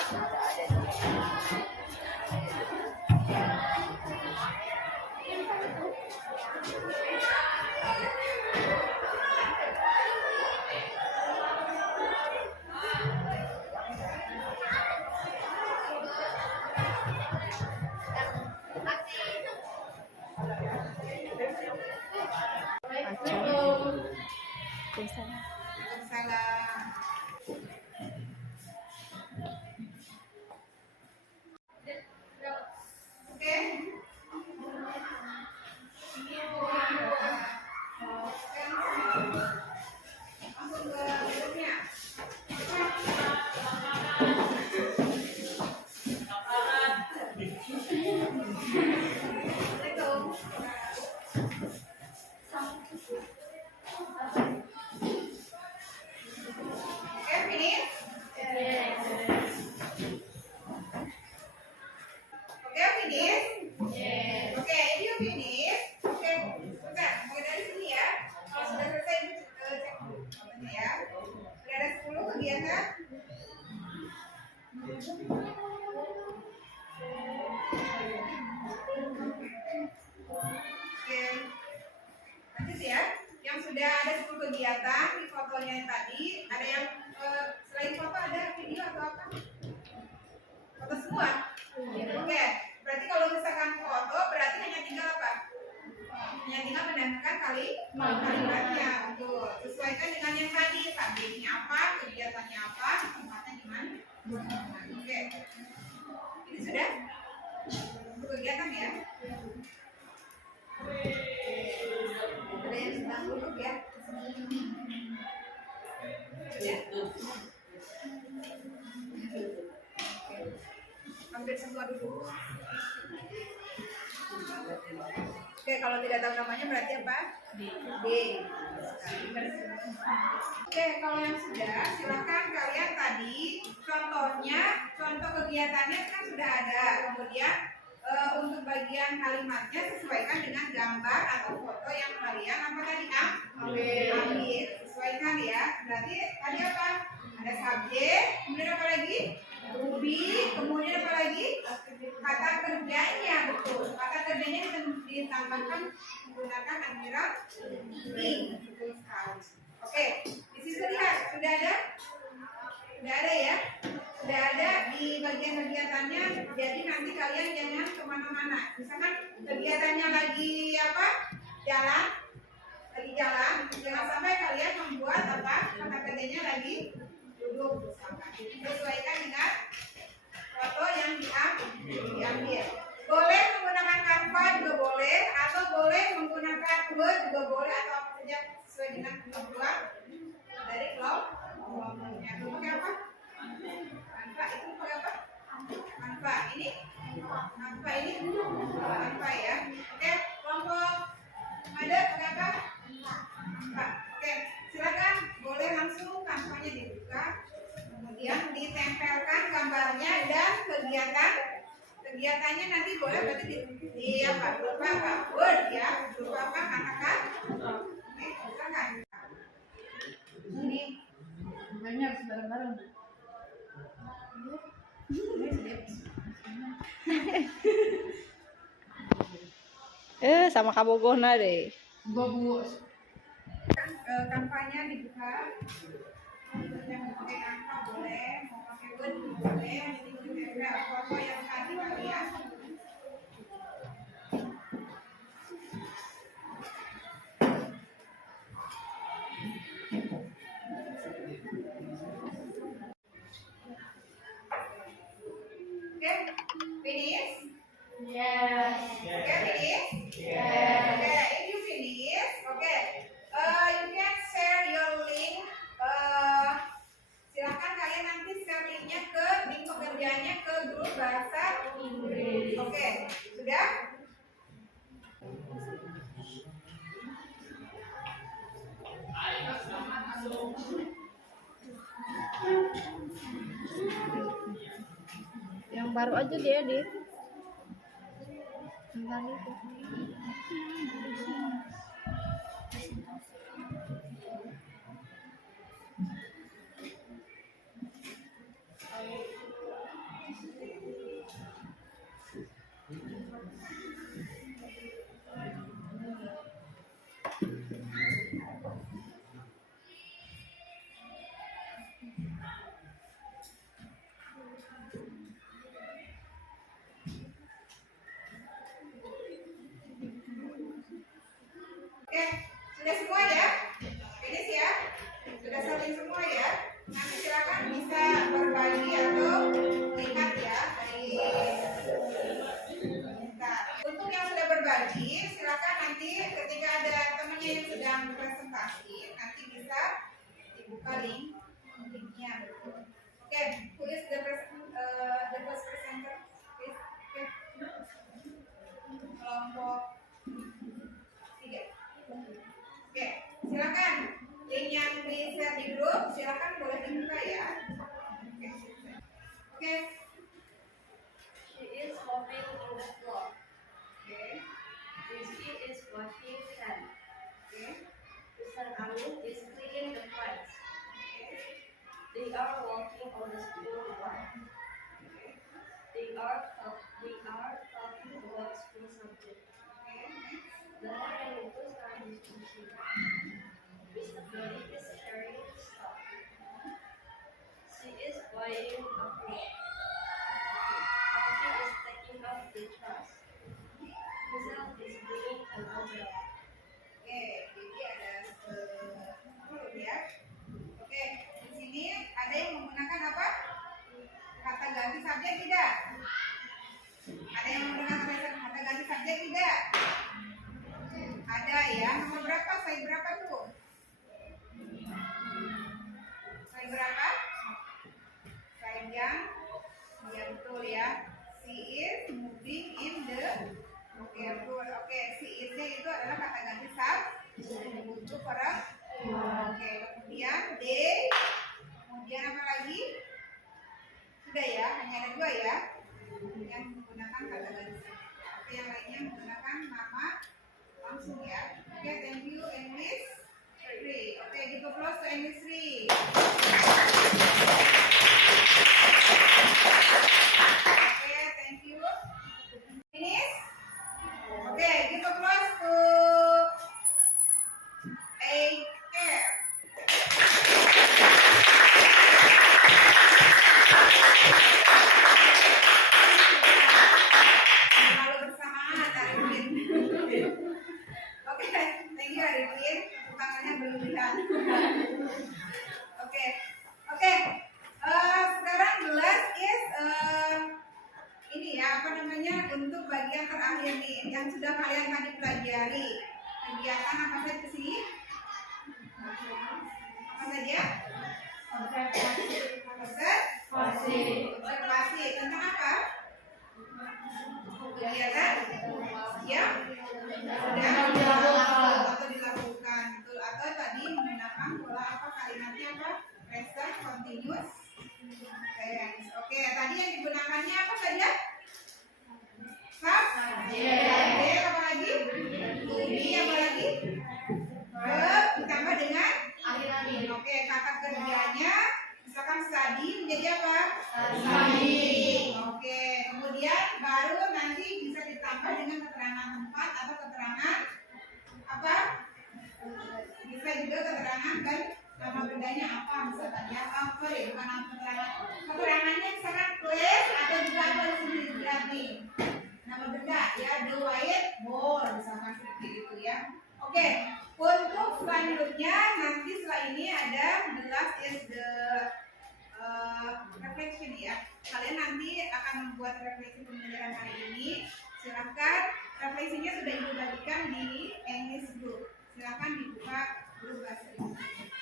Salah. Oke. menambahkan kalimatnya. Betul. Sesuaikan dengan yang tadi. Subjeknya apa, kegiatannya apa, tempatnya di mana. Oke. Ini sudah untuk kegiatan ya. Ada yang sedang duduk ya. Ya. Hampir semua duduk. Oke, kalau tidak tahu namanya berarti apa? D. Oke, kalau yang sudah, silakan kalian tadi contohnya, contoh kegiatannya kan sudah ada. Kemudian untuk bagian kalimatnya sesuaikan dengan gambar atau foto yang kalian apa tadi ambil. Sesuaikan ya. Berarti tadi apa? Ada subjek, kemudian apa lagi? To be, kemudian apa lagi? Kata kerjanya, betul. Kata kerjanya ditambahkan menggunakan akhirat ing, betul sekali. Oke, di situ lihat sudah ada? Sudah ada ya? Sudah ada di bagian kegiatannya. Jadi nanti kalian jangan kemana-mana. Misalkan kegiatannya lagi apa? Jalan, jangan sampai kalian membuat apa? Kata kerjanya lagi duduk bersama. Sesuaikan dengan foto yang diambil. Boleh menggunakan Canva juga boleh, atau boleh menggunakan Word juga boleh, atau apa saja sesuai dengan kemampuan dari kelompoknya. Pakai apa? Canva itu pakai apa? Canva ini Canva ya. Oke, kelompok ada pakai apa? Canva. Oke, silakan boleh langsung Canvanya dibuka. Kemudian ditempelkan gambarnya dan kegiatannya nanti boleh berarti di apa? Berupa apa? Word ya. Berupa apa? Katakan. Oke, silakan. Ini banyak bareng-bareng. Sama kabogona deh. Bu. Kampanye dibuka. Yang pakai Canva boleh, mau pakai Word boleh, nanti ditempel foto yang tadi kalian. Oke, finish? Yes. Oke, finish? Yes. Oke, if you finish, oke, you can share your link. Silakan kalian nanti share linknya ke link pekerjaannya ke grup bahasa Inggris. Oke, sudah? Yang baru aja dia edit. Tentang itu. Oke, sudah semua ya? Finish ya? Sudah saling semua ya? Nanti silakan bisa berbagi atau lihat ya dari. Nah, untuk yang sudah berbagi, silakan nanti ketika ada temannya yang sedang presentasi, nanti bisa dibuka linknya. Oke, who is the first presenter? Please. Oke. Kelompok 3. Oke, silakan link yang di share di grup, silakan boleh dibuka ya. Oke. She is mopping on the floor. Oke. Rizky is washing hands. Oke. Mr. Amin is cleaning the flights. They are walking on the school run. They are talking about school subject. Mereka itu sekarang diskusi. Mr. Dodi is sharing stuff. She is buying a fruit. Auntie is taking out the trash. Hazel is bringing an umbrella. ganti subjek tidak? Ada yang menggunakan kata ganti subjek tidak? Ada ya. Nomor berapa? Slide berapa tuh? Slide berapa? Slide yang ya betul ya. She is moving in the. Oke betul. Oke, she is-nya itu adalah kata ganti subjek untuk orang. Oke, kemudian they. Kemudian apa lagi? Sudah ya, hanya ada dua ya yang menggunakan kata ganti subjek. Oke, yang lainnya menggunakan nama langsung ya. Oke, thank you English 3. Oke, give applause to English 3. Oke, thank you. Finish? Oke, give applause to AF. Selalu bersamaan Arifin. Oke, thank you Arifin. Tangannya berlebihan. Oke, oke. Sekarang the last is ini ya apa namanya untuk bagian terakhir nih yang sudah kalian tadi pelajari. Kegiatan apa saja sih? Apa saja? Observasi. Tentang apa? Kegiatan ya sudah dilakukan betul atau tadi menggunakan pola apa kalimatnya apa? Present continuous tense. Oke, tadi yang digunakannya apa saja? Subjek apa lagi? Budi apa lagi? Verb ditambah dengan oke, kata kerjanya misalkan study menjadi apa? Study. Oke, kemudian baru nanti bisa ditambah dengan keterangan tempat atau keterangan apa? Bisa juga keterangan dan nama bendanya apa misalkan ya apa ya bukan nama keterangan. Keterangannya misalkan place atau juga apa di sini dilihat nih. Nama benda ya the white ball misalkan seperti itu ya. Oke, untuk selanjutnya nanti setelah ini ada the last is the reflection ya. Kalian nanti akan membuat refleksi pembelajaran hari ini. Silahkan refleksinya sudah ibu bagikan di English group. Silahkan dibuka grup bahasa Inggris.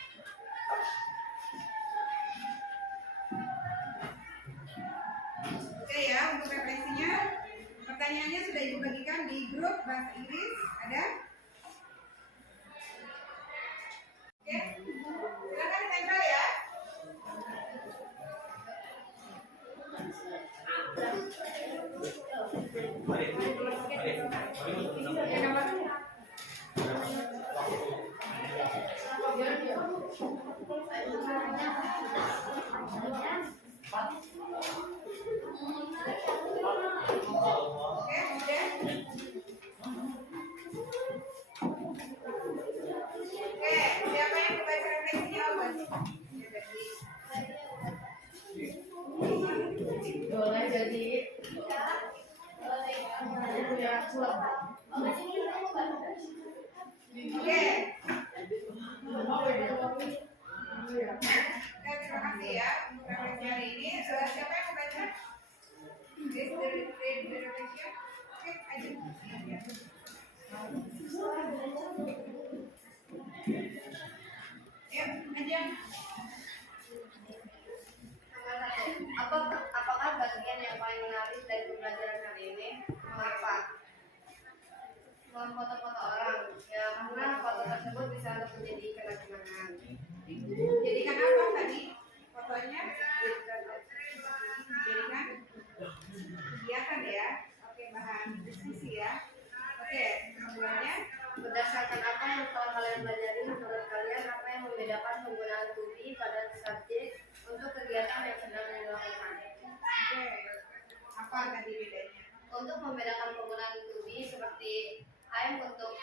Oke ya, untuk refleksinya pertanyaannya sudah ibu bagikan di grup bahasa Inggris. Ada? Oke, silakan ditempel ya. Oke, kemudian. Oke, siapa yang membaca refleksinya Awan? Boleh jadi ya pulang. Oke. Terima kasih ya untuk refleksi hari ini. Siapa yang membaca? The reflection. Oke, aja. Ya, aja. Apakah bagian yang paling menarik dari pembelajaran hari ini? Mengapa? Foto-foto orang, ya karena foto tersebut bisa untuk menjadi kenang-kenangan. Jadikan apa tadi fotonya? Jadikan kegiatan ya. Oke, bahan diskusi ya. Oke, kemudiannya Berdasarkan apa yang telah kalian pelajari, menurut kalian apa yang membedakan penggunaan to be pada subjek untuk kegiatan yang sedang dilakukan? oke. Apa tadi bedanya? Untuk membedakan penggunaan to be seperti I'm untuk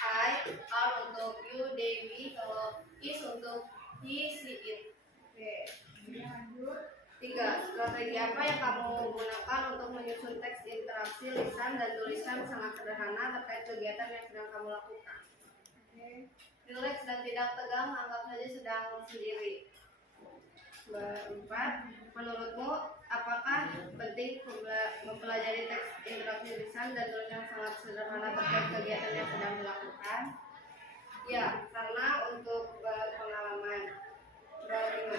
I, are untuk you, they, we, kalau is untuk he, she, it. Oke, kemudian lanjut. 3. Strategi apa yang kamu gunakan untuk menyusun teks interaksi lisan dan tulisan sangat sederhana terkait kegiatan yang sedang kamu lakukan? Oke. Relax dan tidak tegang, anggap saja sedang sendiri. Keempat, menurutmu apakah penting mempelajari teks interaksi lisan dan tulis yang sangat sederhana terkait kegiatan yang sedang dilakukan? Ya, karena untuk pengalaman. Kelima,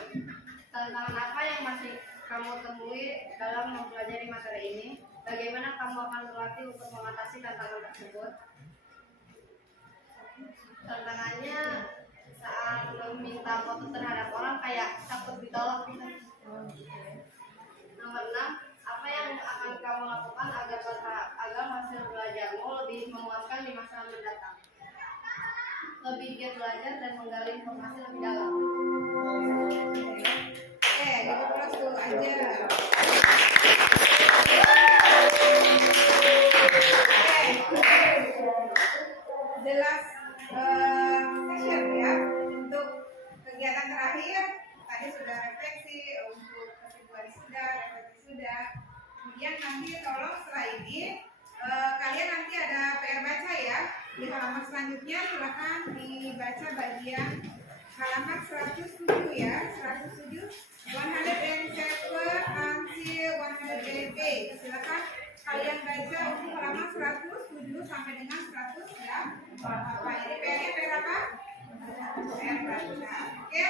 tantangan apa yang masih kamu temui dalam mempelajari materi ini? Bagaimana kamu akan berlatih untuk mengatasi tantangan tersebut? Tantangannya saat meminta foto terhadap orang kayak takut ditolak gitu. Nomor 6, apa yang akan kamu lakukan agar hasil belajarmu lebih memuaskan di masa mendatang? Lebih giat belajar dan menggali informasi lebih dalam. Gitu terus dulu aja. Jelas session ya. Untuk kegiatan terakhir tadi sudah refleksi, untuk kesimpulan sudah, refleksi sudah. Kemudian nanti tolong setelah ini kalian nanti ada PR baca ya. Di halaman selanjutnya silakan dibaca bagian halaman 107 ya, 107, 107 until 108. Silakan kalian baca untuk halaman 107 sampai dengan 100 ya. Apa ini PR-nya PR apa? PR baca. Oke.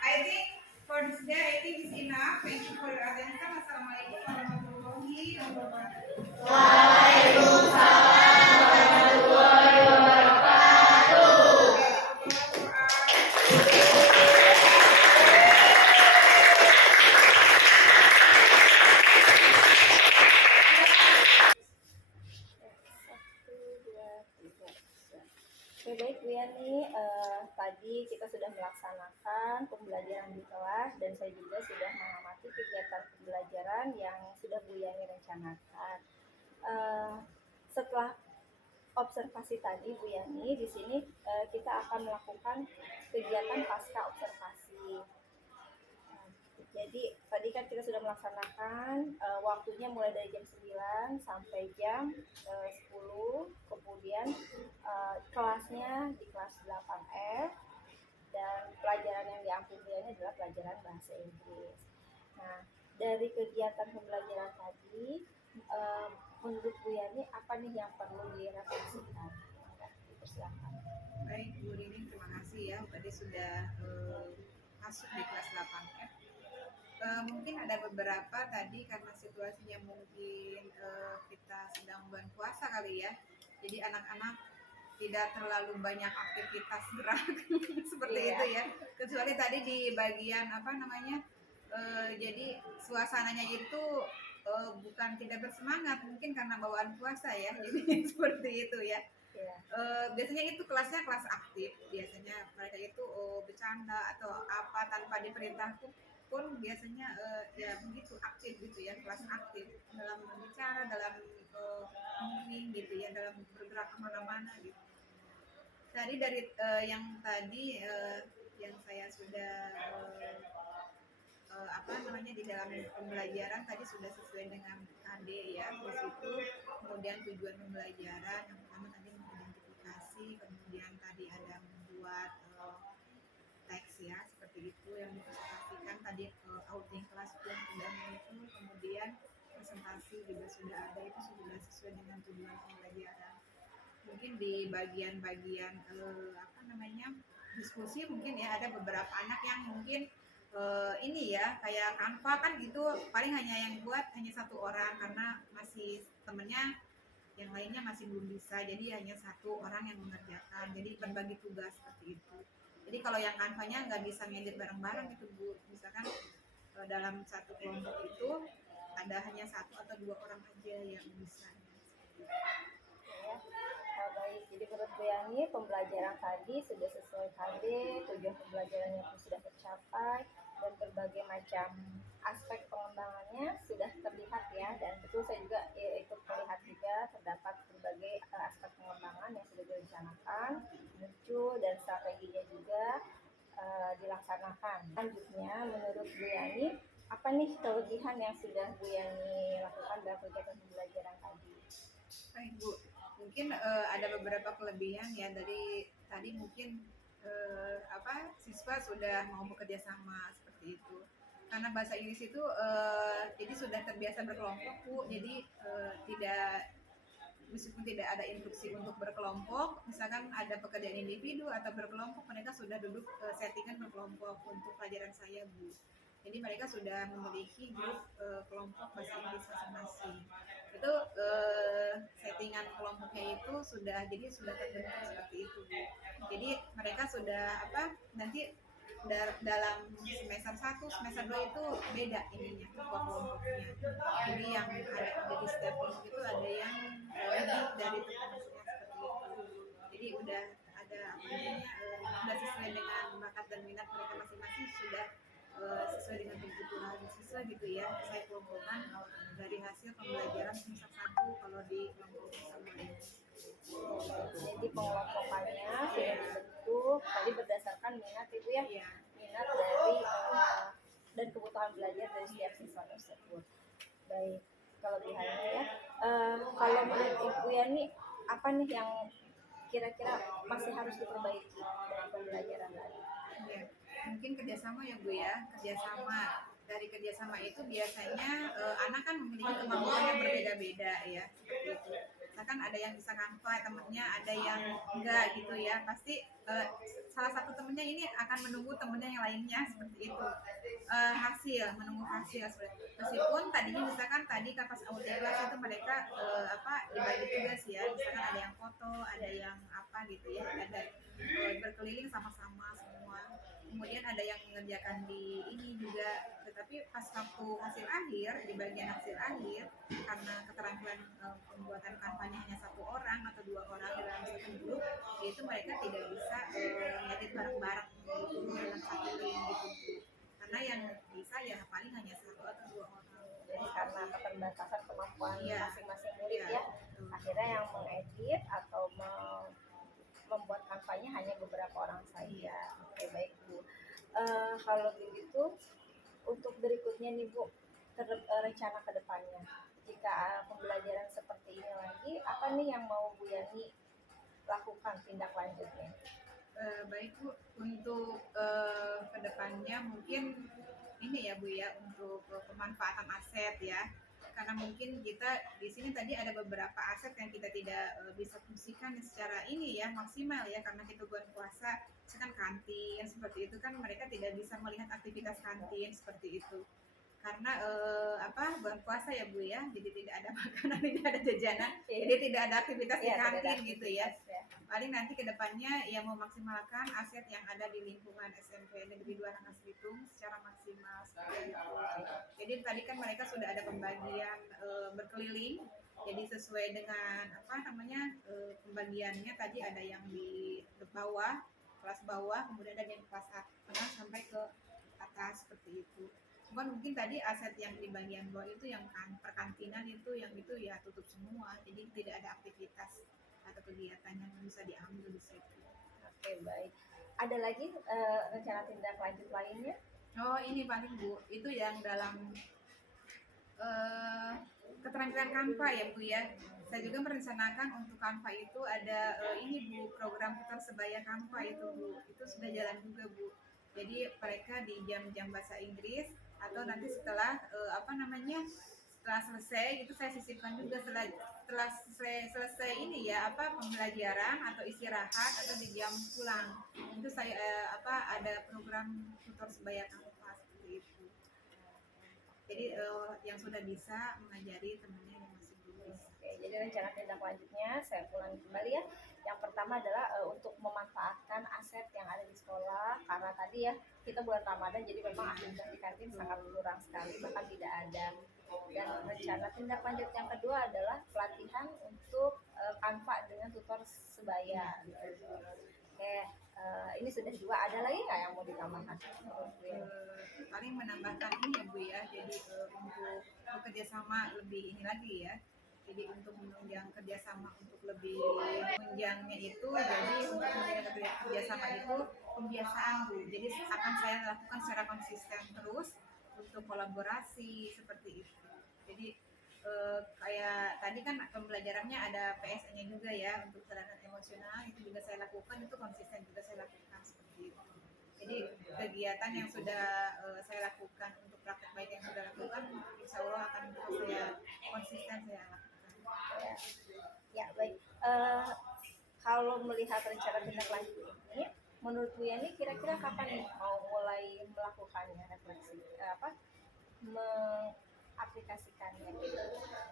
I think for this day I think is enough. Thank you for your attention. Assalamualaikum warahmatullahi wabarakatuh. Waalaikumsalam. Oke, baik Bu Yani, tadi kita sudah melaksanakan pembelajaran di kelas dan saya juga sudah mengamati kegiatan pembelajaran yang sudah Bu Yani rencanakan. Setelah observasi tadi Bu Yani, di sini kita akan melakukan kegiatan pasca observasi. Jadi tadi kan kita sudah melaksanakan waktunya mulai dari jam 9 sampai jam 10, kemudian kelasnya di kelas 8F dan pelajaran yang diambil ini adalah pelajaran bahasa Inggris. Nah, dari kegiatan pembelajaran tadi menurut Bu Yani apa nih yang perlu direfleksikan? Dipersilakan. Baik Bu Rini, terima kasih ya tadi sudah masuk di kelas 8F. Mungkin ada beberapa tadi karena situasinya mungkin kita sedang bulan puasa kali ya, jadi anak-anak tidak terlalu banyak aktivitas gerak seperti itu ya, kecuali tadi di bagian apa namanya jadi suasananya itu bukan tidak bersemangat, mungkin karena bawaan puasa ya, jadi seperti itu ya. Biasanya itu kelasnya kelas aktif, biasanya mereka itu bercanda atau apa tanpa diperintah pun biasanya ya begitu aktif gitu ya, kelas aktif dalam berbicara, dalam moving gitu ya, dalam bergerak kemana-mana gitu. Tadi dari yang tadi yang saya sudah apa namanya di dalam pembelajaran tadi sudah sesuai dengan AD ya di situ. Kemudian tujuan pembelajaran yang pertama tadi mengidentifikasi, kemudian tadi ada membuat teks ya seperti itu yang dipresentasikan tadi, outing kelas pun sudah muncul, kemudian presentasi juga sudah ada, itu sudah sesuai dengan tujuan pembelajaran. Mungkin di bagian-bagian apa namanya diskusi mungkin ya ada beberapa anak yang mungkin ini ya kayak Canva kan gitu, paling hanya yang buat hanya satu orang karena masih temennya yang lainnya masih belum bisa, jadi hanya satu orang yang mengerjakan, jadi berbagi tugas seperti itu. Jadi kalau yang Canva-nya nggak bisa ngedit bareng-bareng gitu Bu, misalkan dalam satu kelompok itu ada hanya satu atau dua orang aja yang bisa. Baik, jadi menurut Bu Yani pembelajaran tadi sudah sesuai KD, tujuan pembelajarannya pun sudah tercapai dan berbagai macam aspek pengembangannya sudah terlihat ya, dan betul saya juga ikut melihat juga terdapat berbagai aspek pengembangan yang sudah direncanakan, muncul dan strateginya juga dilaksanakan. Selanjutnya menurut Bu Yani apa nih kelebihan yang sudah Bu Yani lakukan dalam kegiatan pembelajaran tadi? Baik Bu, mungkin ada beberapa kelebihan ya dari tadi mungkin siswa sudah mau bekerja sama seperti itu. Karena bahasa Inggris itu jadi sudah terbiasa berkelompok Bu, jadi tidak, meskipun tidak ada instruksi untuk berkelompok, misalkan ada pekerjaan individu atau berkelompok, mereka sudah duduk settingan berkelompok untuk pelajaran saya Bu. Jadi mereka sudah memiliki grup kelompok bahasa Inggris masing-masing. Itu settingan kelompoknya itu sudah, jadi sudah terbentuk seperti itu Bu. Jadi mereka sudah nanti dalam semester 1, semester 2 itu beda ininya kelompoknya. Jadi yang ada jadi setiap kelompok itu ada yang lebih dari kelompoknya seperti itu. Jadi udah ada udah sesuai dengan bakat dan minat mereka masing-masing, sudah sesuai dengan kebutuhan siswa gitu ya. Saya kelompokkan dari hasil pembelajaran semester 1 kalau di kelompok sebelumnya. Jadi pengelompokannya sudah dibentuk tadi berdasarkan minat Ibu ya, Iya. minat dari dan kebutuhan belajar dari setiap siswa tersebut. Baik, kelebihannya ya. Kalau menurut Ibu Yani, apa nih yang kira-kira masih harus diperbaiki dari pembelajaran tadi? Ya, mungkin kerjasama ya Bu ya, kerjasama. Dari kerjasama itu biasanya anak kan memiliki kemampuan yang berbeda-beda ya, seperti itu. Misalkan ada yang bisa Canva temennya, ada yang enggak gitu ya, pasti salah satu temennya ini akan menunggu temennya yang lainnya seperti itu. Menunggu hasil seperti itu. Meskipun tadinya misalkan tadi pas audio kelas itu mereka dibagi tugas ya, misalkan ada yang foto, ada yang apa gitu ya, ada berkeliling sama-sama semua. Kemudian ada yang mengerjakan di ini juga, tetapi pas waktu hasil akhir, di bagian hasil akhir, karena keterampilan pembuatan kampanye hanya 1 orang atau 2 orang dalam satu grup, yaitu mereka tidak bisa ngedit bareng-bareng dalam satu link gitu. Karena yang bisa ya paling hanya 1 atau 2 orang. Jadi karena keterbatasan kemampuan Iya. masing-masing murid Iya, ya, betul. akhirnya yang mengedit atau membuat kampanye hanya beberapa orang saja. Oke, baik Bu. Kalau begitu untuk berikutnya nih Bu, rencana ke depannya. Jika pembelajaran seperti ini lagi, apa nih yang mau Bu Yani lakukan tindak lanjutnya? Baik Bu, untuk kedepannya mungkin ini ya Bu ya, untuk pemanfaatan aset ya. Karena mungkin kita di sini tadi ada beberapa aset yang kita tidak bisa fungsikan secara ini ya maksimal ya, karena kita bulan puasa, misalkan kantin seperti itu kan mereka tidak bisa melihat aktivitas kantin seperti itu. Karena bulan puasa ya Bu ya, jadi tidak ada makanan, tidak ada jajanan, jadi tidak ada aktivitas di Iya, tidak ada kantin gitu ya. aktivitas, ya. Paling nanti kedepannya ya memaksimalkan aset yang ada di lingkungan SMP Negeri 2 Rangkas Bitung secara maksimal seperti itu. Jadi tadi kan mereka sudah ada pembagian berkeliling, jadi sesuai dengan pembagiannya tadi ada yang di bawah, kelas bawah, kemudian ada yang kelas tengah sampai ke atas seperti itu. Cuman mungkin tadi aset yang di bagian bawah itu yang perkantinan itu yang itu ya tutup semua, jadi tidak ada aktivitas atau kegiatan yang bisa diambil di situ. Oke, baik. Ada lagi rencana tindak lanjut lainnya? Oh ini paling Bu, itu yang dalam keterampilan Canva ya Bu ya. Saya juga merencanakan untuk Canva itu ada ini Bu, program putar sebaya Canva itu Bu, itu sudah jalan juga Bu. Jadi mereka di jam-jam bahasa Inggris atau nanti setelah setelah selesai itu saya sisipkan juga setelah selesai ini ya pembelajaran atau istirahat atau di jam pulang itu saya ada program tutor sebaya Canva seperti itu. Jadi yang sudah bisa mengajari temannya yang masih belum bisa. Oke, jadi rencana tindak lanjutnya saya ulangi kembali ya. Yang pertama adalah untuk memanfaatkan aset yang ada di sekolah, karena tadi ya kita bulan Ramadan jadi memang aktivitas di kantin sangat kurang sekali, bahkan tidak ada. Dan rencana tindak lanjut yang kedua adalah pelatihan untuk Canva dengan tutor sebaya. Oke, ini sudah 2. Ada lagi nggak yang mau ditambahkan? Paling menambahkan ini ya Bu ya, jadi untuk bekerja sama lebih ini lagi ya, jadi untuk menunjang kerjasama untuk lebih menunjangnya itu, jadi untuk menunjang kerjasama itu pembiasaan Bu, jadi akan saya lakukan secara konsisten terus untuk kolaborasi seperti itu. Jadi kayak tadi kan pembelajarannya ada PSN-nya juga ya, untuk kecerdasan emosional itu juga saya lakukan, itu konsisten juga saya lakukan seperti itu. Jadi kegiatan yang sudah saya lakukan untuk praktek baik yang sudah lakukan, insya Allah akan terus saya konsisten saya lakukan. Ya, ya baik. Kalau melihat rencana tindak lanjut ini, menurut Bu Yani kira-kira kapan nih mau mulai melakukannya refleksi, mengaplikasikannya gitu?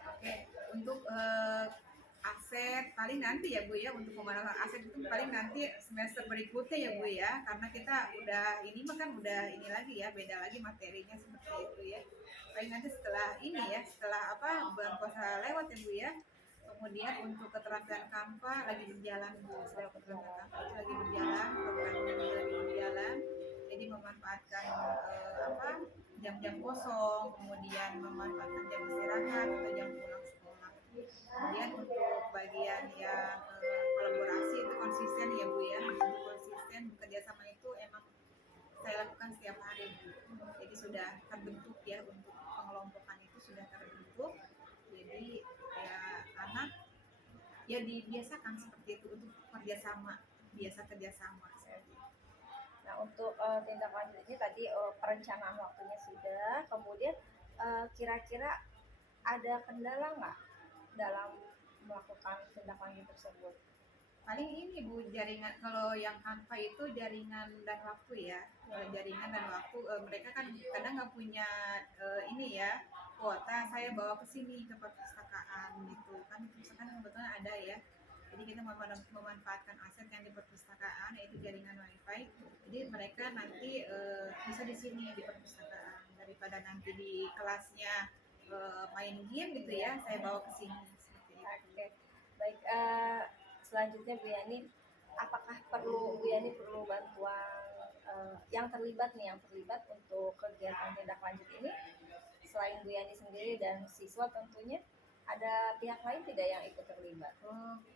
Oke, untuk aset paling nanti ya Bu ya, untuk pemanasan aset itu paling nanti semester berikutnya ya Bu ya, karena kita udah ini mah kan udah ini lagi ya, beda lagi materinya seperti itu ya. Paling nanti setelah ini ya, setelah bulan puasa lewat ya Bu ya. Kemudian untuk keterampilan Canva lagi berjalan Bu, setelah keterampilan Canva itu lagi berjalan, programnya juga lagi berjalan. Jadi memanfaatkan jam-jam kosong, kemudian memanfaatkan jam istirahat atau jam pulang sekolah. Kemudian untuk bagian yang kolaborasi itu konsisten ya Bu ya, untuk konsisten bekerja sama itu emang saya lakukan setiap hari. Jadi sudah terbentuk ya, untuk pengelompokan itu sudah terbentuk. Jadi ya anak ya dibiasakan seperti itu untuk kerjasama, biasa kerjasama. Nah untuk tindak lanjut ini tadi perencanaan waktunya sudah, kemudian kira-kira ada kendala nggak dalam melakukan tindak lanjut tersebut? Paling ini Bu, jaringan, kalau yang Canva itu jaringan dan waktu ya. Jaringan dan waktu, mereka kan kadang nggak punya ini ya, kuota saya bawa ke sini ke perpustakaan gitu kan, di perpustakaan kebetulan ada ya. Jadi kita memanfaatkan aset yang di perpustakaan, yaitu jaringan wifi. Jadi mereka nanti bisa di sini di perpustakaan, daripada nanti di kelasnya main game gitu ya, saya bawa ke sini seperti itu. Oke, baik. Selanjutnya Bu Yani, apakah Bu Yani perlu bantuan yang terlibat untuk kegiatan tindak lanjut ini, selain Bu Yani sendiri dan siswa tentunya, ada pihak lain tidak yang ikut terlibat?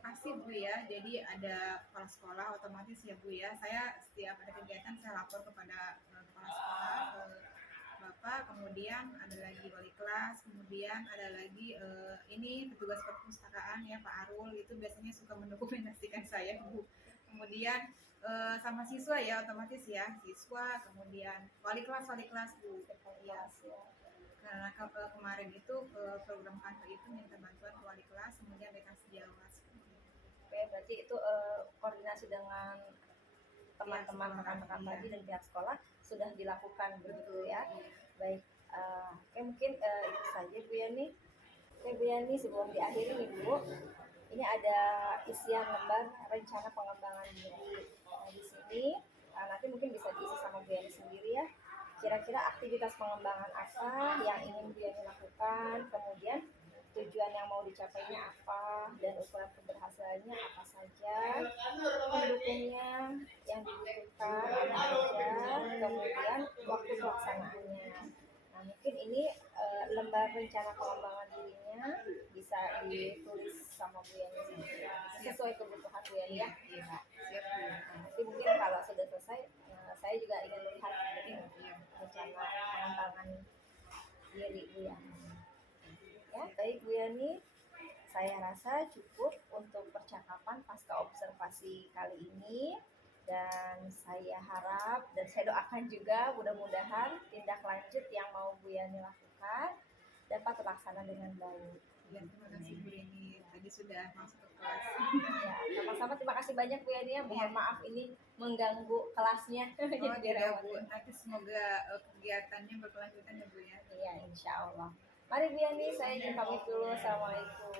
Pasti Bu ya, jadi ada kepala sekolah otomatis ya Bu ya. Saya setiap ada kegiatan saya lapor kepada kepala sekolah, Bapak, kemudian ada lagi wali kelas, kemudian ada lagi ini petugas perpustakaan ya Pak Arul, itu biasanya suka mendokumentasikan saya Bu. Kemudian sama siswa ya, otomatis ya siswa, kemudian wali kelas Bu. Ya, karena kemarin itu program Canva itu minta bantuan ke wali kelas, kemudian dekan sejawat. Oke, berarti itu koordinasi dengan teman-teman rekan-rekan tadi dan pihak sekolah sudah dilakukan begitu ya. Baik, oke mungkin itu saja Bu Yani. Oke Bu Yani, sebelum diakhiri nih Bu, ini ada isian lembar rencana pengembangan diri. Nah, di sini nanti mungkin bisa diisi sama Bu Yani sendiri ya. Kira-kira aktivitas pengembangan apa yang ingin Bu Yani lakukan, kemudian tujuan yang mau dicapainya apa, dan ukuran keberhasilannya apa saja, pendukungnya yang dibutuhkan apa saja, kemudian waktu pelaksanaannya. Nah mungkin ini lembar rencana pengembangan dirinya bisa ditulis sama Bu Yani sendiri sesuai kebutuhan Bu Yani ya. Siap Bu. Nanti mungkin kalau sudah selesai, saya juga ingin melihat rencana pengembangan diri Bu Yani. Ya, baik Bu Yani, saya rasa cukup untuk percakapan pasca observasi kali ini, dan saya harap dan saya doakan juga mudah-mudahan tindak lanjut yang mau Bu Yani lakukan dapat terlaksana dengan baik. Ya, terima kasih Bu Yani, tadi sudah masuk ke kelas. Ya, sama-sama, terima kasih banyak Bu Yani ya. Mohon maaf ini mengganggu kelasnya. Oh Jadi tidak Bu, nanti semoga kegiatannya berkelanjutan ya Bu ya. Iya, insya Allah. Mari Bu Yani, saya izin pamit dulu. Assalamualaikum.